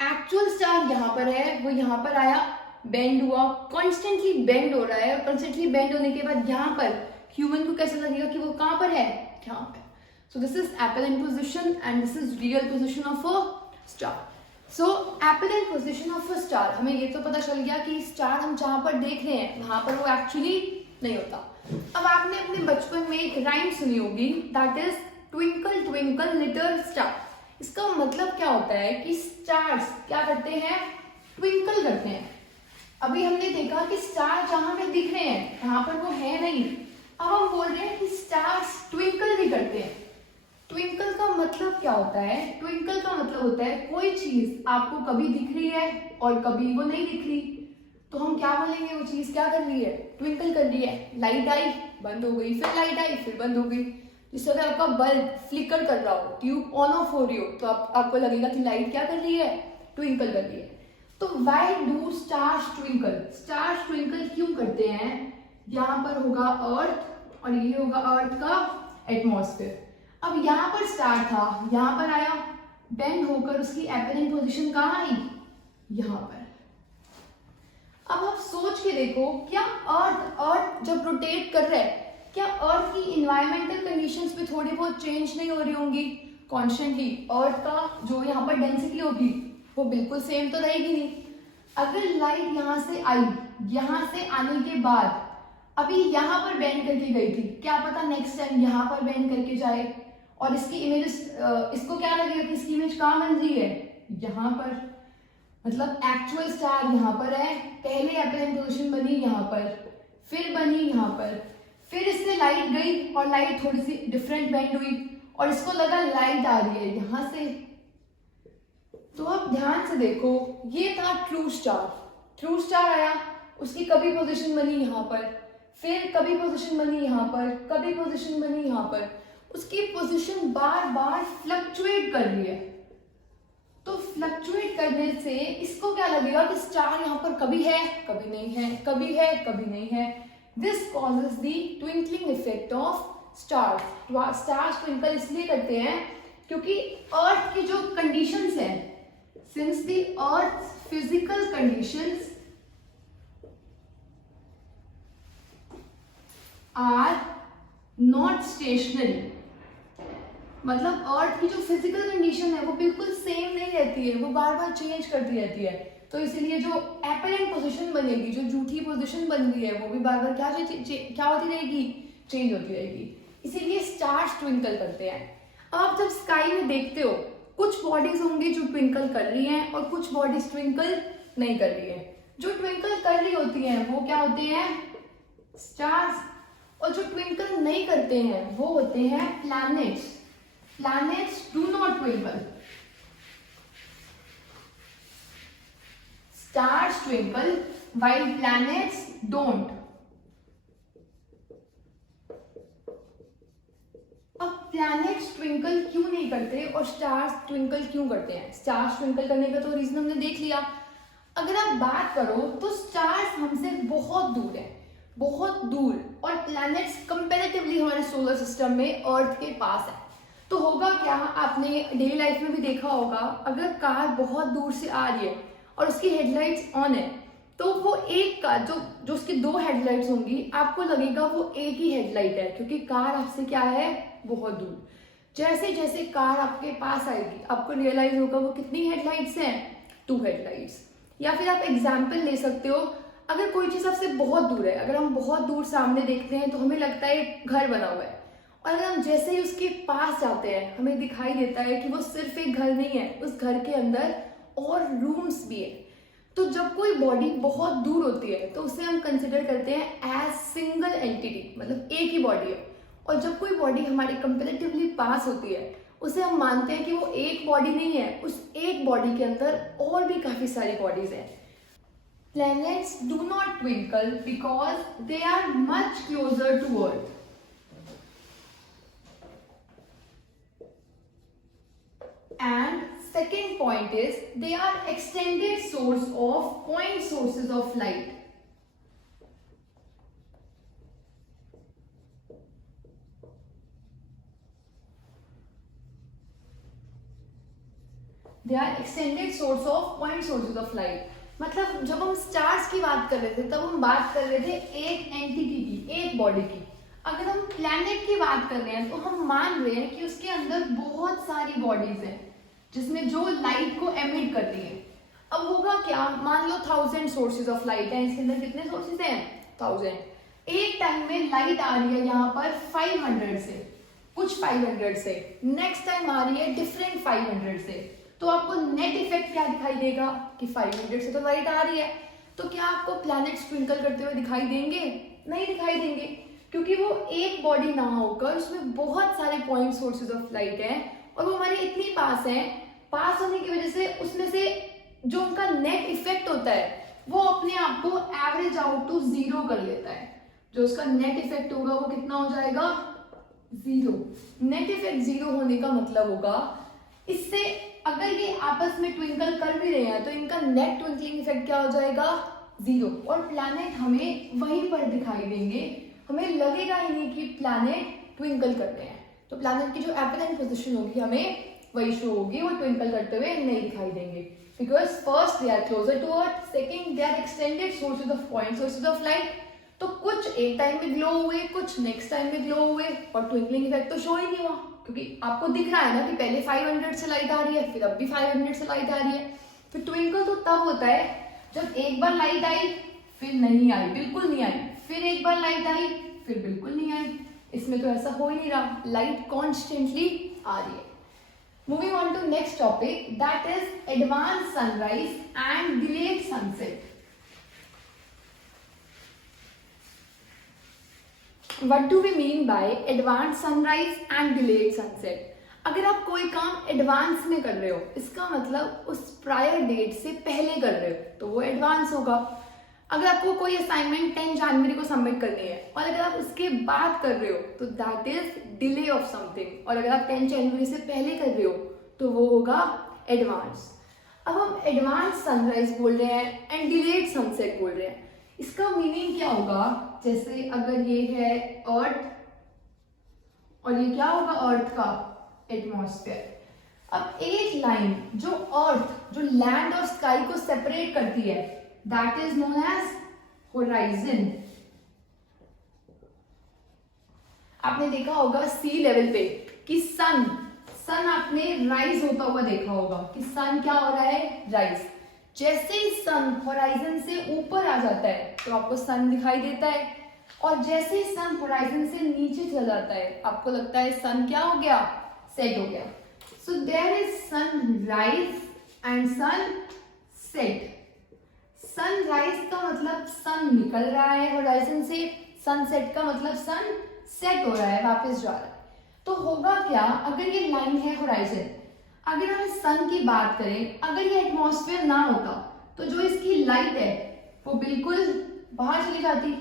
एक्चुअल स्टार यहाँ पर है, वो यहाँ पर आया, बेंड हुआ, कॉन्स्टेंटली बेंड हो रहा है, और कॉन्स्टेंटली बेंड होने के बाद यहाँ पर ह्यूमन को कैसा लगेगा कि वो कहाँ पर है? यहाँ पर। So this is apparent position and this is real position of a star. So apparent position of a star, हमें ये तो पता चल गया कि स्टार हम जहाँ पर देख रहे हैं वहाँ पर वो एक्चुअली नहीं होता। अब आपने अपने बचपन में एक राइम सुनी होगी, that is twinkle twinkle little star. इसका मतलब क्या होता है कि स्टार्स क्या करते हैं? ट्विंकल करते हैं। अभी हमने देखा कि स्टार जहाँ पे दिख रहे हैं वहाँ पर वो है नहीं। अब हम बोल रहे हैं कि स्टार्स ट्विंकल भी करते हैं। ट्विंकल का मतलब क्या होता है? ट्विंकल का मतलब होता है कोई चीज आपको कभी दिख रही है और कभी वो नहीं दिख रही, तो हम क्या बोलेंगे? वो चीज क्या कर रही है? ट्विंकल कर रही है। लाइट आई, बंद हो गई, फिर लाइट आई, फिर बंद हो गई। जिस तरह आपका बल्ब फ्लिकर कर रहा हो, ट्यूब ऑन ऑफ हो रही हो, तो आपको लगेगा कि लाइट क्या कर रही है? ट्विंकल कर रही है। तो why do stars twinkle? Stars twinkle क्यों करते हैं? यहाँ पर होगा अर्थ और ये होगा अर्थ का एटमॉस्फेयर। अब यहाँ पर स्टार था, यहाँ पर आया, बेंड होकर उसकी एपरेंट पोजीशन कहाँ आई? यहाँ पर। अब आप सोच के देखो, क्या अर्थ जब रोटेट कर रहा है, क्या अर्थ की इन्वायरमेंटल कंडीशंस पे थोड़ी बहुत चेंज नहीं हो रही होंगी? कॉन्स्टेंटली अर्थ का जो यहाँ पर डेंसिटी होगी वो बिल्कुल सेम तो रहेगी नहीं। अगर लाइट यहाँ से आई, यहाँ से आने के बाद अभी यहाँ पर बेंड करके गई थी, क्या पता नेक्स्ट टाइम यहाँ पर बेंड करके जाए और इसकी इमेज, इसको क्या लगेगा कि इसकी इमेज कहाँ बन रही है? यहाँ पर। मतलब एक्चुअल स्टार यहाँ पर है, पहले अपरेंट पोजीशन बनी यहाँ पर, फिर बनी यहाँ पर, फिर इससे लाइट गई और लाइट थोड़ी सी डिफरेंट बेंड हुई और इसको लगा लाइट आ रही है यहां से। तो अब ध्यान से देखो, ये था ट्रू स्टार। ट्रू स्टार आया, उसकी कभी पोजीशन बनी यहाँ पर, फिर कभी पोजीशन बनी यहाँ पर, कभी पोजीशन बनी यहाँ पर। उसकी पोजीशन बार बार फ्लक्चुएट कर रही है। तो फ्लक्चुएट करने से इसको क्या लगेगा कि स्टार यहाँ पर कभी है कभी नहीं है, कभी है कभी नहीं है। This causes the twinkling effect of stars. Stars twinkle इसलिए करते हैं क्योंकि अर्थ की जो कंडीशंस है, since the earth physical conditions are not stationary, मतलब अर्थ की जो फिजिकल कंडीशन है वो बिल्कुल सेम नहीं रहती है, वो बार बार चेंज करती रहती है। तो इसीलिए जो एपरेंट पोजीशन बनेगी, जो झूठी पोजीशन बन रही है, वो भी बार बार क्या होती रहेगी, चेंज होती रहेगी। इसीलिए स्टार्स ट्विंकल करते हैं। आप जब स्काई में देखते हो, कुछ बॉडीज होंगी जो ट्विंकल कर रही हैं और कुछ बॉडीज ट्विंकल नहीं कर रही है। जो ट्विंकल कर रही होती हैं वो क्या होते हैं, स्टार्स, और जो ट्विंकल नहीं करते हैं वो होते हैं planets. Planets do not twinkle. Stars twinkle while planets don't. अब planets twinkle क्यों नहीं करते और stars twinkle क्यों करते हैं? Stars twinkle करने का तो रीजन हमने देख लिया। अगर आप बात करो तो stars हमसे बहुत दूर है, बहुत दूर, और planets कंपैरेटिवली हमारे सोलर सिस्टम में अर्थ के पास है। तो होगा क्या, आपने डेली लाइफ में भी देखा होगा, अगर कार बहुत दूर से आ रही है और उसकी हेडलाइट्स ऑन है, तो वो एक का जो उसकी दो हेडलाइट्स होंगी, आपको लगेगा वो एक ही हेडलाइट है, क्योंकि कार आपसे क्या है, बहुत दूर। जैसे जैसे कार आपके पास आएगी आपको रियलाइज होगा वो कितनी हेडलाइट्स हैं, 2 हेडलाइट्स। या फिर आप एग्जाम्पल ले सकते हो, अगर कोई चीज आपसे बहुत दूर है, अगर हम बहुत दूर सामने देखते हैं तो हमें लगता है एक घर बना हुआ है, और अगर हम जैसे ही उसके पास जाते हैं हमें दिखाई देता है कि वो सिर्फ एक घर नहीं है, उस घर के अंदर और रूम्स भी है। तो जब कोई बॉडी बहुत दूर होती है तो उसे हम कंसिडर करते हैं एज सिंगल एंटिटी, मतलब एक ही बॉडी है। और जब कोई बॉडी हमारे कंपेरेटिवली पास होती है उसे हम मानते हैं कि वो एक बॉडी नहीं है, उस एक बॉडी के अंदर और भी काफी सारी बॉडीज हैं। Planets do not twinkle because they are much closer to earth. And second point is they are extended source of point sources of light. They are extended source of point sources of light. मतलब जब हम stars की बात कर रहे थे तब हम बात कर रहे थे एक एंटिटी की, एक बॉडी की। अगर हम प्लैनेट की बात कर रहे हैं तो हम मान रहे हैं कि उसके अंदर बहुत सारी बॉडीज हैं जिसमें जो लाइट को एमिट कर रही है। अब होगा क्या, मान लो 1000 सोर्सेज ऑफ लाइट है, इसके अंदर कितने सोर्सेज हैं, 1000। एक टाइम में लाइट आ रही है यहाँ पर 500 से, कुछ 500 से, नेक्स्ट टाइम आ रही है डिफरेंट 500 से। तो आपको नेट इफेक्ट क्या दिखाई देगा कि 500 से तो लाइट आ रही है, तो क्या आपको प्लैनेट्स ट्विंकल करते हुए दिखाई देंगे, नहीं दिखाई देंगे, क्योंकि वो एक बॉडी ना होकर उसमें बहुत सारे पॉइंट सोर्सेज ऑफ लाइट है और वो हमारे इतनी पास है। पास होने की वजह से उसमें से जो उनका नेट इफेक्ट होता है वो अपने आप को एवरेज आउट टू 0 कर लेता है। जो उसका नेट इफेक्ट होगा वो कितना हो जाएगा, 0। नेट इफेक्ट 0 होने का मतलब होगा, इससे अगर ये आपस में ट्विंकल कर भी रहे हैं तो इनका नेट ट्विंकलिंग इफेक्ट क्या हो जाएगा, 0। और प्लैनेट हमें वहीं पर दिखाई देंगे, हमें लगेगा ही नहीं कि प्लैनेट ट्विंकल कर रहे हैं। तो प्लैनेट की जो एपरेंट पोजीशन होगी हमें वही शो होगी, वो ट्विंकल करते हुए नहीं दिखाई देंगे। Because first they are closer to earth, second they are extended sources of point sources of light. तो कुछ एक टाइम में ग्लो हुए, कुछ नेक्स्ट टाइम में ग्लो हुए, और ट्विंकलिंग इफेक्ट तो शो ही नहीं हुआ, क्योंकि आपको दिख रहा है ना कि पहले 500 से लाइट आ रही है, फिर अब भी 500 से लाइट आ रही है। फिर ट्विंकल तो तब होता है जब एक बार लाइट आई फिर नहीं आई, बिल्कुल नहीं आई, फिर एक बार लाइट आई फिर बिल्कुल नहीं आई। इसमें तो ऐसा हो ही नहीं रहा, लाइट कॉन्स्टेंटली आ रही है। Moving on to next topic, that is advanced sunrise and delayed sunset. What do we mean by advanced sunrise and delayed sunset? अगर आप कोई काम एडवांस में कर रहे हो, इसका मतलब उस प्रायर डेट से पहले कर रहे हो तो वो एडवांस होगा। अगर आपको कोई असाइनमेंट 10 जनवरी को सबमिट करनी है और अगर आप उसके बाद कर रहे हो तो that is delay of something, और अगर आप 10 जनवरी से पहले कर रहे हो तो वो होगा एडवांस। अब हम एडवांस सनराइज बोल रहे हैं एंड डिलेड सनसेट बोल रहे हैं, इसका मीनिंग क्या होगा? जैसे अगर ये है अर्थ और ये क्या होगा? अर्थ का एटमॉस्फेयर। अब एक लाइन जो अर्थ, जो लैंड और स्काई को सेपरेट करती है, that is known as horizon. आपने देखा होगा सी लेवल पे कि सन आपने राइज होता हुआ देखा होगा कि सन क्या हो रहा है? राइज। जैसे ही सन होराइजन से ऊपर आ जाता है तो आपको सन दिखाई देता है, और जैसे ही सन होराइजन से नीचे चला जाता है आपको लगता है सन क्या हो गया? सेट हो गया। So there is sunrise and sunset. Sunrise का मतलब सन निकल रहा है होराइजन से, सनसेट का मतलब सन सेट हो रहा है, वापस जा रहा है। तो होगा क्या अगर ये लाइन है होराइजन, अगर हम सन की बात करें, अगर ये एटमॉस्फेयर ना होता तो जो इसकी लाइट है वो बिल्कुल बाहर चली जाती।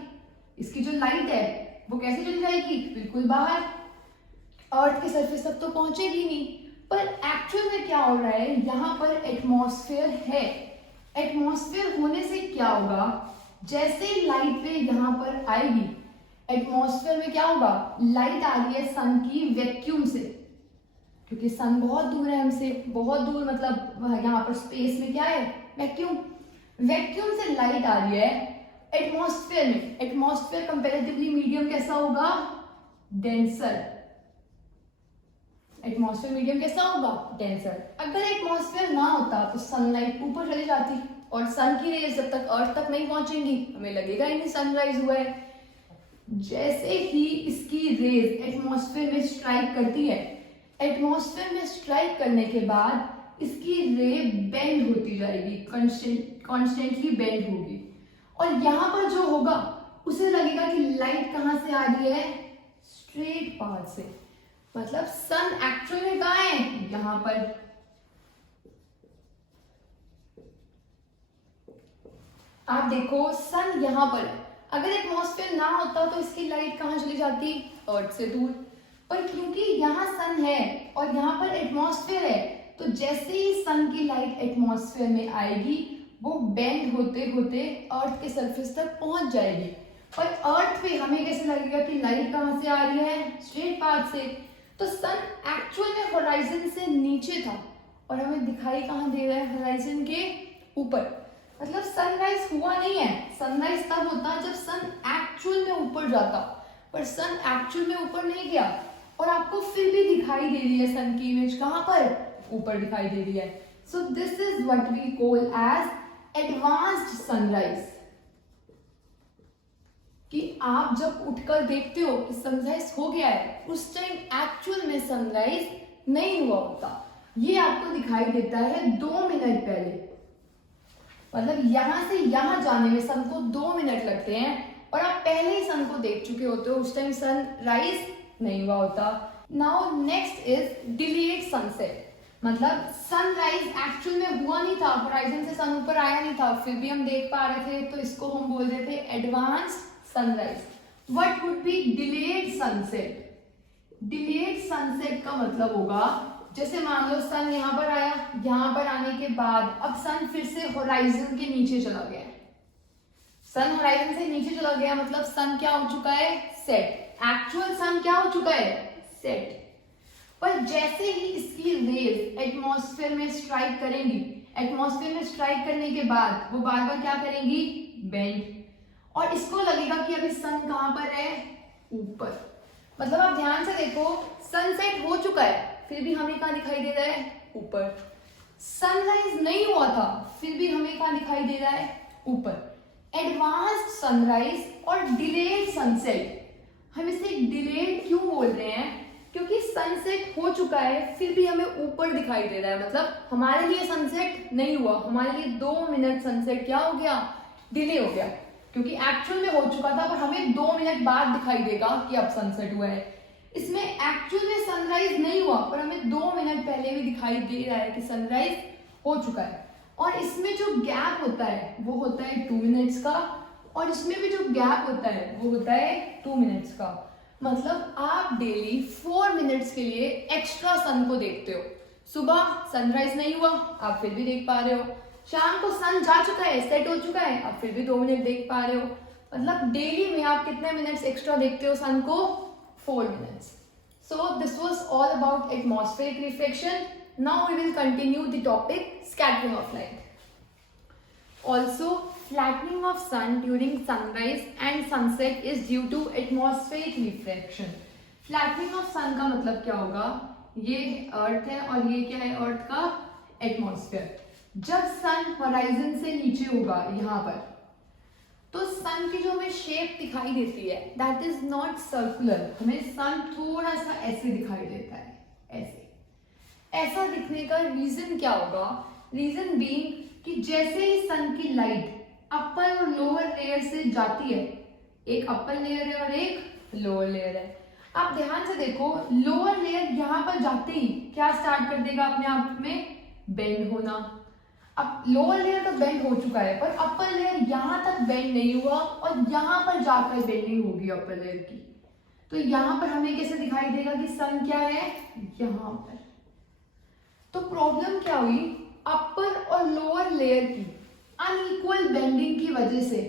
इसकी जो लाइट है वो कैसे चली जाएगी? बिल्कुल बाहर, अर्थ के सरफेस तक तो पहुंचेगी नहीं। पर एक्चुअल में क्या हो रहा है? यहाँ पर एटमॉस्फेयर है। एटमॉस्फेयर होने से क्या होगा? जैसे ही लाइट वे यहाँ पर आएगी, एटमॉस्फेयर में क्या होगा? लाइट आ रही है सन की वैक्यूम से, क्योंकि सन बहुत दूर है हमसे, बहुत दूर मतलब यहाँ पर स्पेस में क्या है? वैक्यूम। वैक्यूम से लाइट आ रही है एटमॉस्फेयर में। एटमॉस्फेयर कंपैरेटिवली मीडियम कैसा होगा? डेंसर। एटमॉस्फेयर मीडियम कैसा होगा? डेंसर। अगर एटमॉस्फेयर ना होता तो सनलाइट ऊपर चली जाती और सन की रेज जब तक अर्थ तक नहीं पहुंचेंगी हमें लगेगा ही नहीं सनराइज हुआ है। जैसे ही इसकी रेज एटमॉस्फेयर में स्ट्राइक करती है, एटमॉस्फेयर में स्ट्राइक करने के बाद इसकी रे बेंड होती जाएगी, कॉन्स्टेंटली बेंड होगी, और यहां पर जो होगा उसे लगेगा कि लाइट कहां से आ रही है? स्ट्रेट पाथ से। मतलब सन एक्चुअल में कहां है? यहां पर। आप देखो सन यहां पर है, अगर एटमॉस्फेयर ना होता तो इसकी लाइट कहां चली जाती? अर्थ से दूर। पर क्योंकि यहाँ सन है और यहाँ पर एटमॉस्फेयर है, तो जैसे ही सन की लाइट एटमॉस्फेयर में आएगी वो बेंड होते होते अर्थ के सरफेस तक पहुंच जाएगी। पर अर्थ पे हमें कैसे लगेगा कि लाइट कहां से आ रही है? स्ट्रेट पाथ से। तो सन एक्चुअल में होराइजन से नीचे था और हमें दिखाई कहां दे रहा है? होराइजन के ऊपर। मतलब सनराइज हुआ नहीं है। सनराइज तब होता जब सन एक्चुअल में ऊपर जाता, पर सन एक्चुअल में ऊपर नहीं गया और आपको फिर भी दिखाई दे रही है सन की इमेज कहां पर? ऊपर दिखाई दे रही है। So this is what we call as advanced sunrise. कि आप जब उठकर देखते हो कि सनराइज हो गया है, उस टाइम एक्चुअल में सनराइज नहीं हुआ होता। ये आपको दिखाई देता है 2 मिनट पहले। मतलब यहां से यहां जाने में सन को 2 मिनट लगते हैं और आप पहले ही सन को देख चुके होते हो, उस टाइम सनराइज नहीं हुआ होता। Now next is delayed sunset. मतलब सनराइज एक्चुअल में हुआ नहीं था, होराइजन से सन ऊपर आया नहीं था, फिर भी हम देख पा रहे थे, तो इसको हम बोल रहे थे advanced sunrise. What would be delayed sunset? Delayed sunset का मतलब होगा जैसे मान लो सन यहाँ पर आया, यहाँ पर आने के बाद अब सन फिर से होराइजन के नीचे चला गया। सन होराइजन से नीचे चला गया मतलब सन क्या हो चुका है? सेट। एक्चुअल सन क्या हो चुका है? सेट। पर जैसे ही इसकी रेज एटमॉस्फेयर में स्ट्राइक करेंगी, एटमॉस्फेयर में स्ट्राइक करने के बाद वो बार बार क्या करेंगी? बेंड। और इसको लगेगा कि अभी सन कहां पर है? ऊपर। मतलब आप ध्यान से देखो, सनसेट हो चुका है फिर भी हमें कहां दिखाई दे रहा है? ऊपर। सनराइज नहीं हुआ था फिर भी हमें कहां दिखाई दे रहा है? ऊपर। एडवांस्ड सनराइज और डिलेड सनसेट। हम इसे डिलेड क्यों बोल रहे हैं? क्योंकि सनसेट हो चुका है फिर भी हमें ऊपर दिखाई दे रहा है। मतलब हमारे लिए सनसेट नहीं हुआ, हमारे लिए 2 मिनट सनसेट क्या हो गया? डिले हो गया। क्योंकि एक्चुअल में हो चुका था पर हमें 2 मिनट बाद दिखाई देगा कि अब सनसेट हुआ है। इसमें एक्चुअल में सनराइज नहीं हुआ पर हमें 2 मिनट पहले भी दिखाई दे रहा है कि सनराइज हो चुका है। और इसमें जो गैप होता है वो होता है 2 मिनट्स का, और इसमें भी जो गैप होता है वो होता है 2 मिनट्स का। मतलब आप डेली 4 मिनट्स के लिए एक्स्ट्रा सन को देखते हो। सुबह सनराइज नहीं हुआ, आप फिर भी देख पा रहे हो। शाम को सन जा चुका है, सेट हो चुका है, आप फिर भी 2 मिनट देख पा रहे हो। मतलब डेली में आप कितने मिनट्स एक्स्ट्रा देखते हो सन को? 4 minutes. So this was all about atmospheric reflection. Now we will continue the topic scattering of light. Also, flattening of sun during sunrise and sunset is due to atmospheric reflection. Flattening of sun का मतलब क्या होगा? ये अर्थ है और ये क्या है अर्थ का? एटमॉस्फेयर। जब सन होराइजन से नीचे होगा यहाँ पर, तो सन की जो हमें शेप दिखाई देती है दैट इज नॉट सर्कुलर। हमें सन थोड़ा सा ऐसे दिखाई देता है, ऐसे। ऐसा दिखने का रीजन क्या होगा? रीजन बीइंग कि जैसे ही सन की लाइट अपर और लोअर लेयर से जाती है, एक अपर लेयर है और एक लोअर लेयर है। आप ध्यान से देखो, लोअर लेयर यहाँ पर जाते ही क्या स्टार्ट कर देगा अपने आप में? बेंड होना। अब लोअर लेयर तो बेंड हो चुका है पर अपर लेयर यहाँ तक बेंड नहीं हुआ और यहाँ पर जाकर बेंडिंग होगी अपर लेयर की। तो यहाँ पर हमें कैसे दिखाई देगा कि सन क्या है? यहाँ पर। तो प्रॉब्लम क्या हुई? अपर और लोअर लेयर की अनइक्वल बेंडिंग की वजह से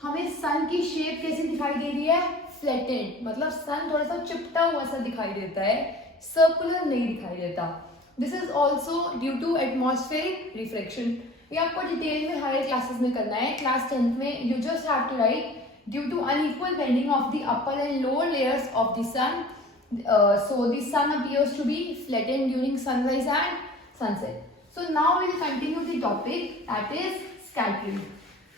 हमें सन की शेप कैसे दिखाई दे रही है? फ्लैटेंड। मतलब सन थोड़ा सा चिपटा हुआ सा दिखाई देता है, सर्कुलर नहीं दिखाई देता। This is also due to atmospheric reflection. ये आपको डिटेल में हायर क्लासेस में करना है। क्लास 10th में you just have to write due to unequal bending of the upper and lower layers of the sun, so the sun appears to be flattened during sunrise and sunset. So now we will continue the topic, that is scattering.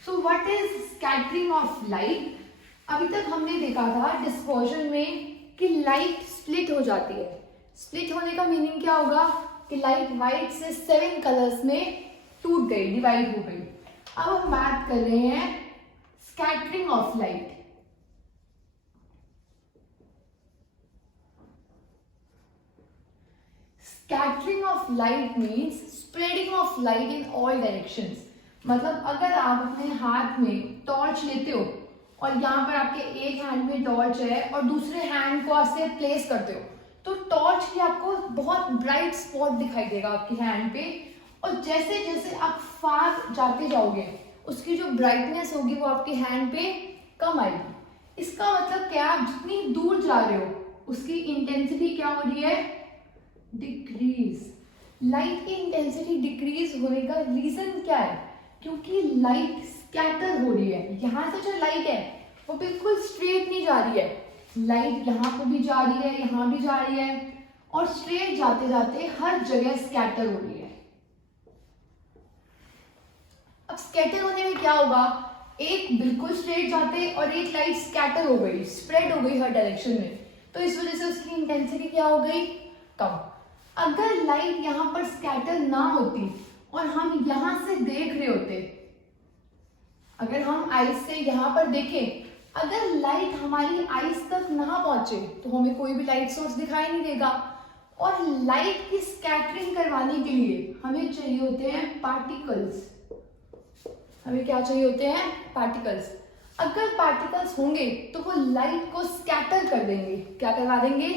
So what is scattering of light? अभी तक हमने देखा था dispersion में कि light split हो जाती है। स्प्लिट होने का मीनिंग क्या होगा? कि लाइट व्हाइट से 7 कलर्स में टूट गई, डिवाइड हो गई। अब हम बात कर रहे हैं scattering of light. Scattering of light means spreading of light in all directions. मतलब अगर आप अपने हाथ में टॉर्च लेते हो और यहाँ पर आपके एक हैंड में टॉर्च है और दूसरे हैंड को ऐसे प्लेस करते हो, तो टॉर्च की आपको बहुत ब्राइट स्पॉट दिखाई देगा आपकी हैंड पे। और जैसे जैसे आप फार जाते जाओगे उसकी जो ब्राइटनेस होगी वो आपकी हैंड पे कम आएगी। इसका मतलब क्या? आप जितनी दूर जा रहे हो उसकी इंटेंसिटी क्या हो रही है? डिक्रीज। लाइट की इंटेंसिटी डिक्रीज होने का रीजन क्या है? क्योंकि लाइट स्कैटर हो रही है। यहाँ से जो लाइट है वो बिल्कुल स्ट्रेट नहीं जा रही है, लाइट यहाँ पे भी जा रही है, यहाँ भी जा रही है, और स्ट्रेट जाते जाते हर जगह स्कैटर हो रही है। अब स्कैटर होने में क्या होगा? एक बिल्कुल स्ट्रेट जाते और एक लाइट स्कैटर हो गई, स्प्रेड हो गई हर डायरेक्शन में, तो इस वजह से उसकी इंटेंसिटी क्या हो गई? कम। अगर लाइट यहाँ पर स्कैटर ना होती और हम यहाँ से देख रहे होते, अगर हम आइस से यहाँ पर देखें, अगर लाइट हमारी आइस तक ना पहुंचे तो हमें कोई भी लाइट सोर्स दिखाई नहीं देगा। और लाइट की स्कैटरिंग करवाने के लिए हमें चाहिए होते हैं पार्टिकल्स। हमें क्या चाहिए होते हैं? पार्टिकल्स। अगर पार्टिकल्स होंगे तो वो लाइट को स्कैटर कर देंगे। क्या करवा देंगे?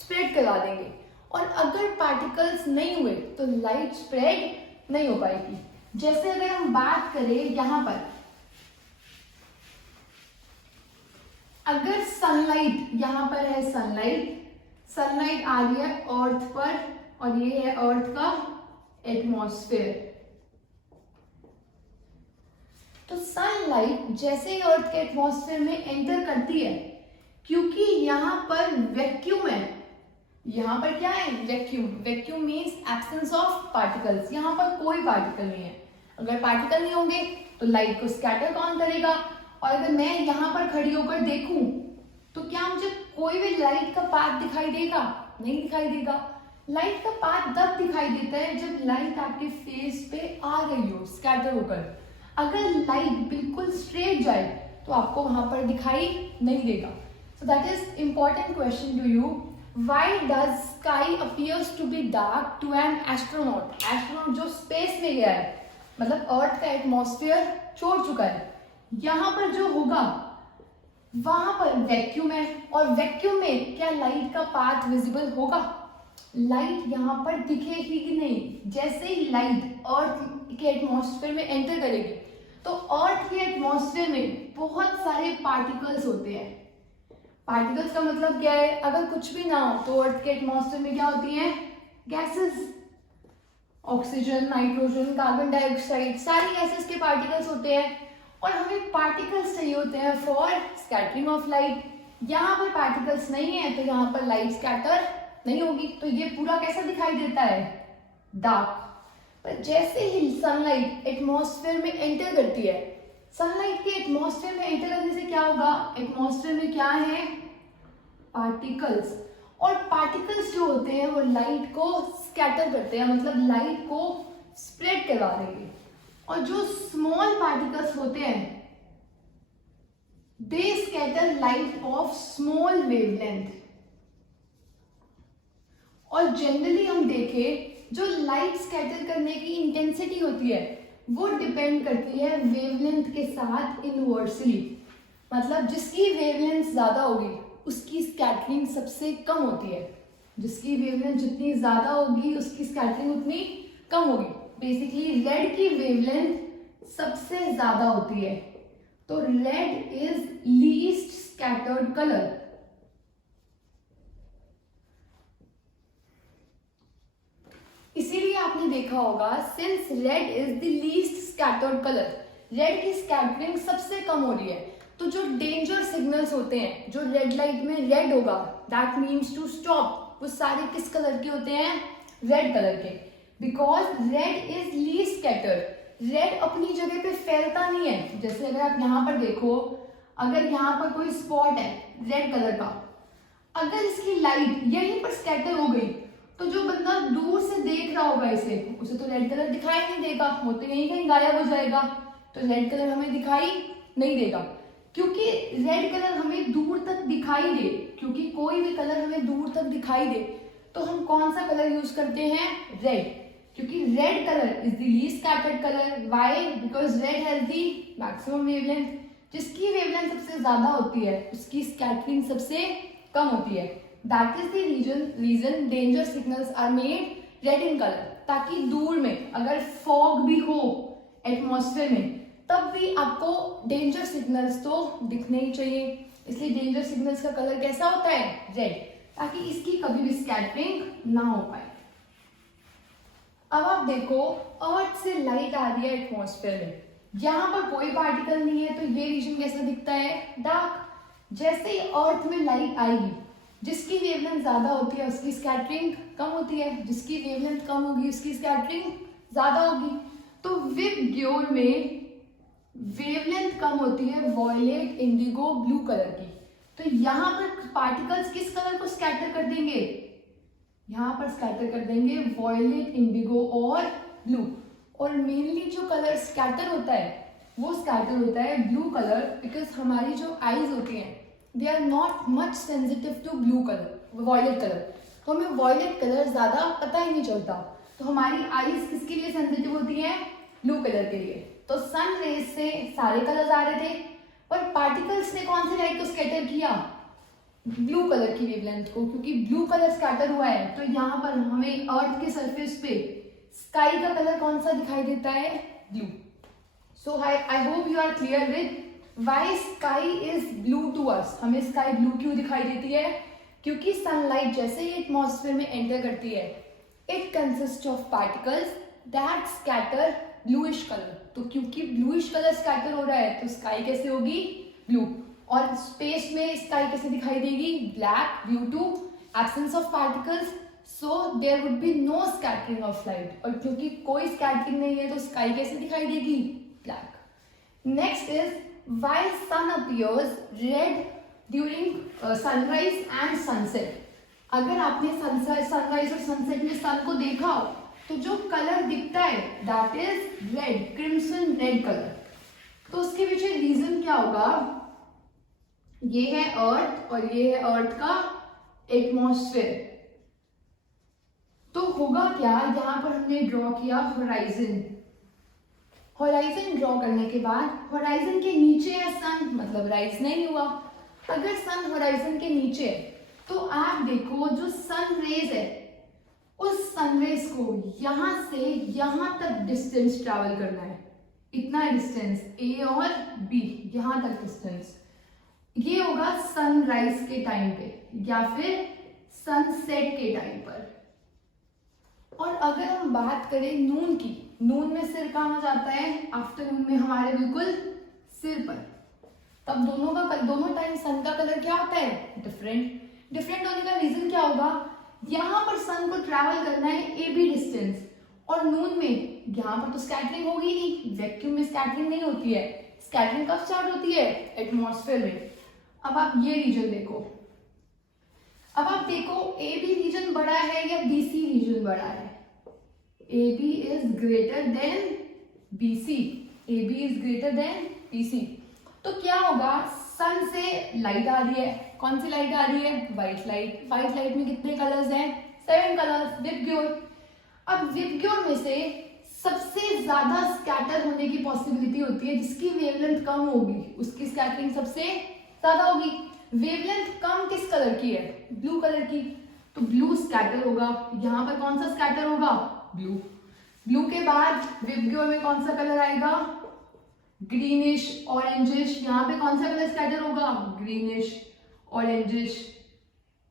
स्प्रेड करवा देंगे। और अगर पार्टिकल्स नहीं हुए तो लाइट स्प्रेड नहीं हो पाएगी। जैसे अगर हम बात करें यहाँ पर, अगर सनलाइट यहाँ पर है, सनलाइट आ रही है अर्थ पर और ये है अर्थ का एटमॉस्फेयर। तो सनलाइट जैसे ही अर्थ के एटमॉस्फेयर में एंटर करती है, क्योंकि यहाँ पर वैक्यूम है, यहाँ पर क्या है? Vacuum means absence of particles. यहाँ पर कोई पार्टिकल नहीं है। अगर पार्टिकल नहीं होंगे तो लाइट को स्कैटर कौन करेगा? और अगर मैं यहाँ पर खड़ी होकर देखूं तो क्या मुझे कोई भी लाइट का पाथ दिखाई देगा? नहीं दिखाई देगा। लाइट का पाथ तब दिखाई देता है जब लाइट आपके फेस पे आ रही हो स्कैटर होकर। अगर लाइट बिल्कुल स्ट्रेट जाए तो आपको वहां पर दिखाई नहीं देगा. So that is important question to you. Why does sky appears to be dark to an astronaut? Astronaut जो स्पेस में गया है, मतलब अर्थ का एटमॉस्फेयर छोड़ चुका है, यहाँ पर जो होगा वहां पर वैक्यूम है, और वैक्यूम में क्या लाइट का पाथ विजिबल होगा? लाइट यहाँ पर दिखेगी कि नहीं. जैसे ही लाइट अर्थ के एटमॉस्फेयर में एंटर करेगी तो अर्थ के एटमॉस्फेयर में बहुत सारे पार्टिकल्स होते हैं. पार्टिकल्स का मतलब क्या है? अगर कुछ भी ना हो तो अर्थ के एटमॉस्फेयर में क्या होती हैं? Gases. Oxygen, nitrogen, carbon dioxide, सारी गैसेस के पार्टिकल्स होते हैं. और हमें पार्टिकल्स चाहिए होते हैं फॉर स्कैटरिंग ऑफ लाइट. यहाँ पर पार्टिकल्स नहीं है तो यहाँ पर लाइट स्कैटर नहीं होगी. तो ये पूरा कैसा दिखाई देता है? डार्क. पर जैसे ही सनलाइट एटमॉस्फेयर में एंटर करती है, सनलाइट के एटमॉस्फेयर में एंटर करने से क्या होगा? एटमॉस्फेयर में क्या है? पार्टिकल्स. और पार्टिकल्स जो होते हैं वो लाइट को स्कैटर करते हैं, मतलब लाइट को स्प्रेड करवा देंगे. और जो स्मॉल पार्टिकल्स होते हैं they scatter light of small wavelength. और जनरली हम देखें जो लाइट स्कैटर करने की इंटेंसिटी होती है वो डिपेंड करती है वेवलेंथ के साथ इनवर्सली. मतलब जिसकी वेवलेंथ ज्यादा होगी उसकी स्कैटरिंग सबसे कम होती है. जिसकी वेवलेंथ जितनी ज्यादा होगी उसकी स्कैटरिंग उतनी कम होगी. बेसिकली रेड की वेवलेंथ सबसे ज्यादा होती है. तो red is least scattered colour. इसीलिए आपने देखा होगा since red is the least scattered colour, red की स्कैटरिंग सबसे कम हो रही है. तो जो डेंजर सिग्नल्स होते हैं, जो रेड लाइट में रेड होगा, दैट मीन्स टू स्टॉप, वो सारे किस कलर के होते हैं? रेड कलर के. Because red is least scattered. Red अपनी जगह पे फैलता नहीं है. जैसे अगर आप यहाँ पर देखो, अगर यहाँ पर कोई स्पॉट है रेड कलर का, अगर इसकी लाइट यहीं पर स्कैटर हो गई तो जो बंदा दूर से देख रहा होगा उसे तो रेड कलर दिखाई नहीं देगा, वो तो यहीं कहीं गायब हो जाएगा. तो रेड कलर हमें दिखाई नहीं देगा. क्योंकि रेड कलर हमें दूर तक दिखाई दे, क्योंकि कोई भी कलर हमें दूर तक दिखाई दे तो हम कौन सा कलर यूज करते हैं? रेड. क्योंकि red colour is the least scattered colour. Why? Because red has the maximum wavelength. जिसकी वेवलेंथ सबसे ज्यादा होती है उसकी स्कैटरिंग सबसे कम होती है. That is the reason danger signals are made red in colour. ताकि दूर में अगर फॉग भी हो एटमॉस्फेयर में तब भी आपको डेंजर सिग्नल्स तो दिखने ही चाहिए. इसलिए डेंजर सिग्नल्स का कलर कैसा होता है? रेड. ताकि इसकी कभी भी स्कैटरिंग ना हो पाए. अब आप देखो अर्थ से लाइट आ रही है एटमॉस्फेयर में, यहाँ पर कोई पार्टिकल नहीं है तो ये रीजन कैसा दिखता है? डार्क. जैसे ही अर्थ में लाइट आएगी जिसकी वेवलेंथ ज्यादा होती है उसकी स्कैटरिंग कम होती है, जिसकी वेवलेंथ कम होगी उसकी स्कैटरिंग ज्यादा होगी. तो विबग्योर में वेवलेंथ कम होती है वॉयलेट, इंडिगो, ब्लू कलर की. तो यहाँ पर पार्टिकल्स किस कलर को स्कैटर कर देंगे? यहाँ पर स्कैटर कर देंगे वॉयलेट, इंडिगो और ब्लू. और मेनली जो कलर स्कैटर होता है वो स्कैटर होता है ब्लू कलर. बिकॉज हमारी जो आईज होती हैं they are not much sensitive to blue colour, violet colour. तो हमें वॉयलेट कलर ज्यादा पता ही नहीं चलता. तो हमारी आईज किसके लिए सेंसिटिव होती है? ब्लू कलर के लिए. तो सन रेज से सारे कलर्स आ रहे थे पर पार्टिकल्स ने कौन सी लाइट को स्कैटर किया? ब्लू कलर की वेवलेंथ को. क्योंकि ब्लू कलर स्कैटर हुआ है तो यहाँ पर हमें अर्थ के सरफेस पे स्काई का कलर कौन सा दिखाई देता है? Blue. So I hope you are clear with why sky is blue to us. हमें स्काई ब्लू क्यों दिखाई देती है? क्योंकि सनलाइट जैसे ही एटमॉस्फेयर में एंटर करती है it consist of particles that scatter bluish colour. तो क्योंकि ब्लूइश कलर स्कैटर हो रहा है तो स्काई कैसे होगी? ब्लू. और स्पेस में स्काई कैसे दिखाई देगी? Black, due to absence of particles. So there would be no scattering of light. और क्योंकि कोई स्कैटरिंग नहीं है तो स्काई कैसे दिखाई देगी? Black. Next is why sun appears red during sunrise and sunset. अगर आपने सनराइज और सनसेट में सन को देखा हो तो जो कलर दिखता है that is red, crimson red colour. तो उसके पीछे रीजन क्या होगा, ये है अर्थ और ये है अर्थ का एटमॉस्फेयर। तो होगा क्या, यहां पर हमने ड्रॉ किया होराइजन। होराइजन ड्रॉ करने के बाद होराइजन के नीचे है सन, मतलब राइज नहीं हुआ। अगर सन होराइजन के नीचे तो आप देखो जो सन रेज है उस सन रेज को यहां से यहां तक डिस्टेंस ट्रैवल करना है, इतना डिस्टेंस ए और बी, यहां तक डिस्टेंस। ये होगा सनराइज के टाइम पे या फिर सनसेट के टाइम पर। और अगर हम बात करें नून की, नून में सिर कहाँ जाता है, आफ्टरनून में हमारे बिल्कुल सिर पर। तब दोनों टाइम सन का कलर क्या होता है, डिफरेंट। डिफरेंट होने का रीजन क्या होगा, यहाँ पर सन को ट्रैवल करना है ए बी डिस्टेंस, और नून में यहाँ पर तो स्कैटरिंग होगी नहीं, वैक्यूम में स्कैटरिंग नहीं होती है। स्कैटरिंग कब स्टार्ट होती है, एटमॉस्फेयर में। अब आप ये रीजन देखो, अब आप देखो ए बी रीजन बड़ा है या बी सी रीजन बड़ा है। A B is greater than B C, A B is greater than B C. तो क्या होगा, सन से लाइट आ रही है, कौन सी लाइट आ रही है, व्हाइट लाइट। व्हाइट लाइट में कितने कलर्स हैं, 7 कलर्स, विबग्योर। अब विबग्योर में से सबसे ज्यादा स्कैटर होने की पॉसिबिलिटी होती है, जिसकी वेवलेंथ कम होगी उसकी स्कैटरिंग सबसे ज्यादा होगी। वेवलेंथ कम किस कलर की है, ब्लू कलर की, तो ब्लू स्कैटर होगा। यहाँ पर कौन सा स्कैटर होगा, ब्लू। ब्लू के बाद विबग्योर में कौन सा कलर आएगा, ग्रीनिश ऑरेंजिश। यहाँ पे कौन सा कलर स्कैटर होगा, ग्रीनिश ऑरेंजिश।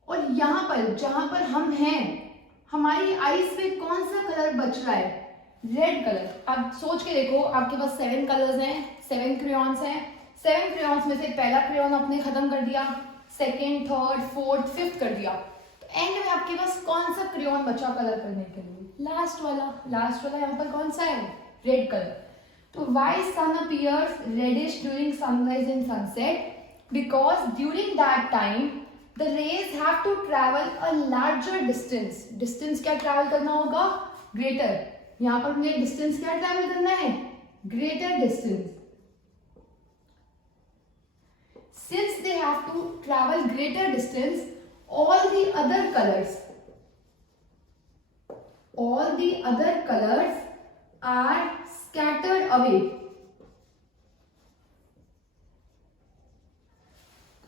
और यहाँ पर जहां पर हम हैं, हमारी आईज पे कौन सा कलर बच रहा है, रेड कलर। अब सोच के देखो, आपके पास 7 कलर्स हैं, 7 क्रेयॉन्स हैं। 7 क्रेयॉन्स में से पहला क्रेयॉन आपने खत्म कर दिया, सेकेंड, थर्ड, फोर्थ, फिफ्थ कर दिया, तो एंड में आपके पास कौन सा क्रेयॉन बचा कलर करने के लिए, लास्ट वाला। लास्ट वाला यहाँ पर कौन सा है, रेड कलर। तो why sun appears reddish during sunrise and sunset, because during that time the rays have to travel a larger distance. Distance क्या ट्रैवल करना होगा, ग्रेटर। यहाँ पर मुझे डिस्टेंस क्या ट्रैवल करना है, greater distance. Since they have to travel greater distance, all the other colors are scattered away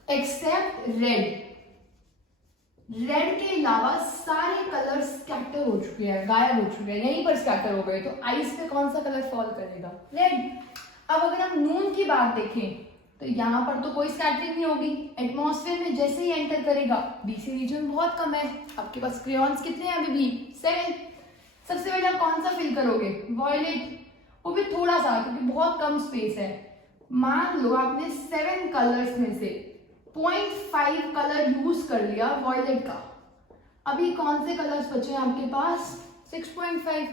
except red. Red के अलावा सारे कलर स्कैटर हो चुके हैं, गायब हो चुके हैं, यहीं पर स्कैटर हो गए। तो आइस पे कौन सा कलर फॉल करेगा, रेड। अब अगर हम नून की बात देखें तो यहाँ पर तो कोई स्कैटरिंग नहीं होगी। एटमॉस्फेयर में जैसे ही एंटर करेगा, बीसी रीजन बहुत कम है, आपके पास क्रेयॉन्स कितने हैं अभी भी, 7। सबसे पहले आप कौन सा फिल करोगे, वॉयलेट, वो भी थोड़ा सा, क्योंकि बहुत कम स्पेस है। मान लो आपने 7 कलर्स में से 0.5 कलर यूज कर लिया वॉयलेट का, अभी कौन से कलर्स बचे हैं आपके पास, 6.5।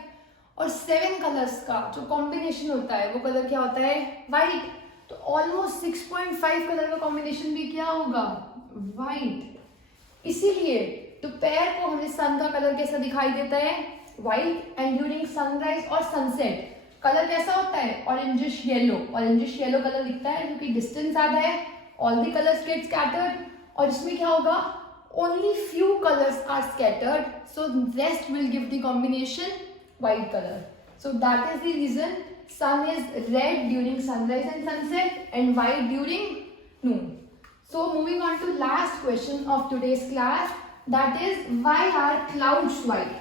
और 7 कलर्स का जो कॉम्बिनेशन होता है वो कलर क्या होता है, व्हाइट। तो ऑलमोस्ट 6.5 कलर का कॉम्बिनेशन भी क्या होगा, व्हाइट। इसीलिए दोपहर को हमें सन का कलर कैसा दिखाई देता है, व्हाइट। एंड ड्यूरिंग सनराइज और सनसेट कलर कैसा होता है, orangish yellow. Orangish yellow colour दिखता है क्योंकि डिस्टेंस ज्यादा है, all the colours get scattered. और इसमें क्या होगा, only few colours are scattered, so rest will give the combination white colour. So that is the reason sun is red during sunrise and sunset and white during noon. So moving on to last question of today's class, that is why are clouds white?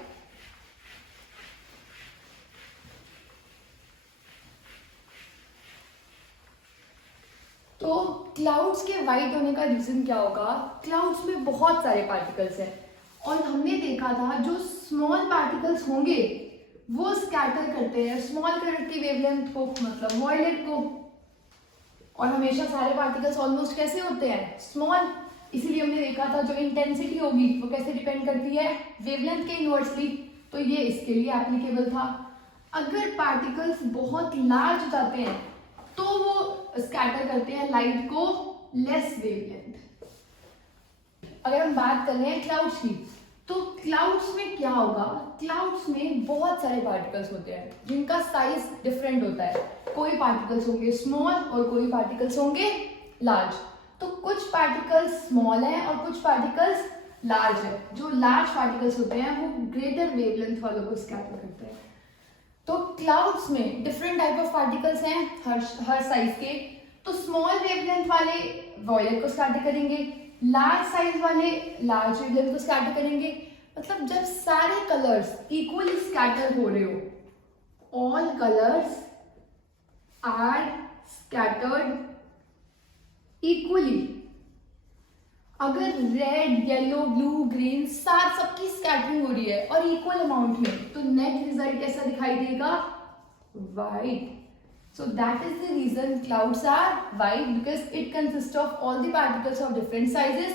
तो clouds के white होने का reason क्या होगा, clouds में बहुत सारे particles हैं और हमने देखा था जो स्मॉल पार्टिकल्स होंगे वो स्कैटर करते हैं स्मॉल कलर की वेवलेंथ को, मतलब वॉयलेट को, और हमेशा सारे पार्टिकल्स ऑलमोस्ट कैसे होते हैं, स्मॉल. इसीलिए हमने देखा था जो इंटेंसिटी होगी वो कैसे डिपेंड करती है, वेवलेंथ के इनवर्सली. तो ये इसके लिए एप्लीकेबल था. अगर पार्टिकल्स बहुत लार्ज हो जाते हैं तो वो स्कैटर करते हैं लाइट को, लेस वेवलेंथ. अगर हम बात कर रहे हैं क्लाउड्स की, तो क्लाउड्स में क्या होगा, क्लाउड्स में बहुत सारे पार्टिकल्स होते हैं जिनका साइज डिफरेंट होता है। कोई पार्टिकल्स होंगे स्मॉल और कोई पार्टिकल्स होंगे लार्ज। तो कुछ पार्टिकल्स स्मॉल हैं और कुछ पार्टिकल्स लार्ज है। जो लार्ज पार्टिकल्स होते हैं वो ग्रेटर वेवलेंथ वालों को स्कैटर करते हैं। तो क्लाउड्स में डिफरेंट टाइप ऑफ पार्टिकल्स हैं हर साइज के। तो स्मॉल वेवलेंथ वाले वॉयलेट को स्कैटर करेंगे, लार्ज साइज वाले लार्ज वेवलेंथ को स्कैटर करेंगे। मतलब जब सारे कलर्स इक्वली स्कैटर हो रहे हो, all colours are scattered equally, अगर रेड येलो ब्लू ग्रीन सबकी स्कैटरिंग हो रही है और इक्वल अमाउंट में, तो नेट रिजल्ट कैसा दिखाई देगा, white. So that is the reason clouds are white, because it consists of all the particles of different sizes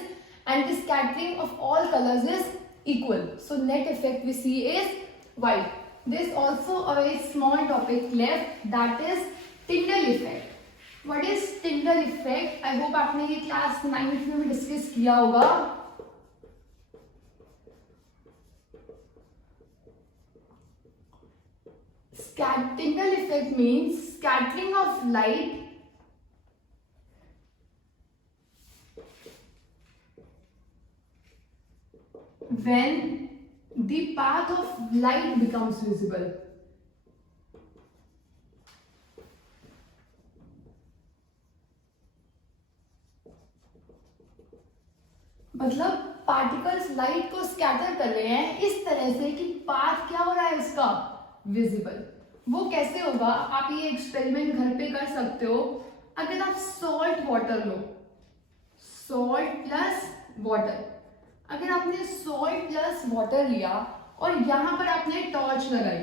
and the scattering of all colors is equal. So net effect we see is white. There is also a very small topic left, that is Tyndall effect. What is Tyndall effect? I hope आपने ये class 9th में भी discuss किया होगा। Tyndall effect means scattering of light when the path of light becomes visible. मतलब particles light को scatter कर रहे हैं इस तरह से कि पाथ क्या हो रहा है इसका, विजिबल। वो कैसे होगा, आप ये एक्सपेरिमेंट घर पे कर सकते हो। अगर आप सॉल्ट वाटर लो, सॉल्ट प्लस वाटर, अगर आपने सॉल्ट प्लस वाटर लिया और यहां पर आपने टॉर्च लगाई,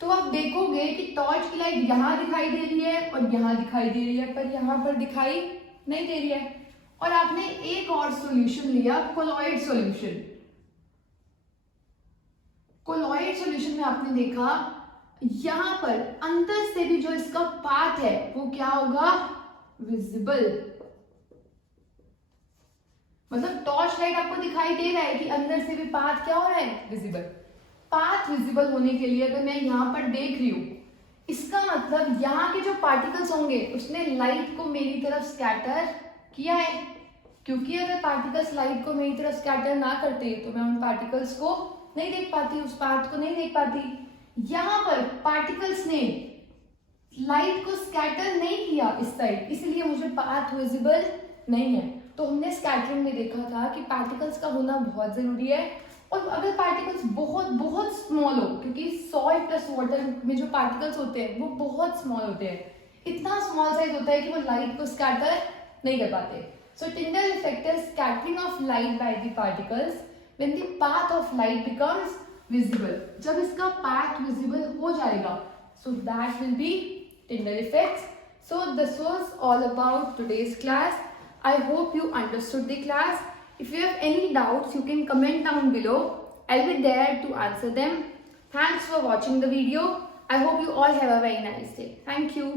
तो आप देखोगे कि टॉर्च की लाइट यहां दिखाई दे रही है और यहां दिखाई दे रही है, पर यहां पर दिखाई नहीं दे रही है। और आपने एक और सॉल्यूशन लिया, कोलॉइड सॉल्यूशन। कोलॉइड सॉल्यूशन में आपने देखा यहां पर अंदर से भी जो इसका पाथ है वो क्या होगा, विजिबल। मतलब टॉर्च लाइट आपको दिखाई दे रहा है कि अंदर से भी पाथ क्या हो रहा है, विजिबल। पाथ विजिबल होने के लिए अगर मैं यहां पर देख रही हूं, इसका मतलब यहाँ के जो पार्टिकल्स होंगे उसने लाइट को मेरी तरफ स्कैटर किया है। क्योंकि अगर पार्टिकल्स लाइट को मेरी तरफ स्कैटर ना करते तो मैं उन पार्टिकल्स को नहीं देख पाती, उस पाथ को नहीं देख पाती। यहाँ पर पार्टिकल्स ने लाइट को स्कैटर नहीं किया इस साइड, इसलिए मुझे पाथ विजिबल नहीं है। तो हमने स्कैटरिंग में देखा था कि पार्टिकल्स का होना बहुत जरूरी है। और अगर पार्टिकल्स बहुत बहुत स्मॉल हो, क्योंकि सॉल्ट प्लस वाटर में जो पार्टिकल्स होते हैं वो बहुत स्मॉल होते हैं, इतना स्मॉल साइज होता है कि वो लाइट को स्कैटर नहीं कर पाते। सो Tyndall effect is scattering of light by the particles when the path of light becomes visible. जब इसका path visible हो जाएगा, so that will be Tyndall effect. So this was all about today's class. I hope you understood the class. If you have any doubts, you can comment down below. I'll be there to answer them. Thanks for watching the video. I hope you all have a very nice day. Thank you.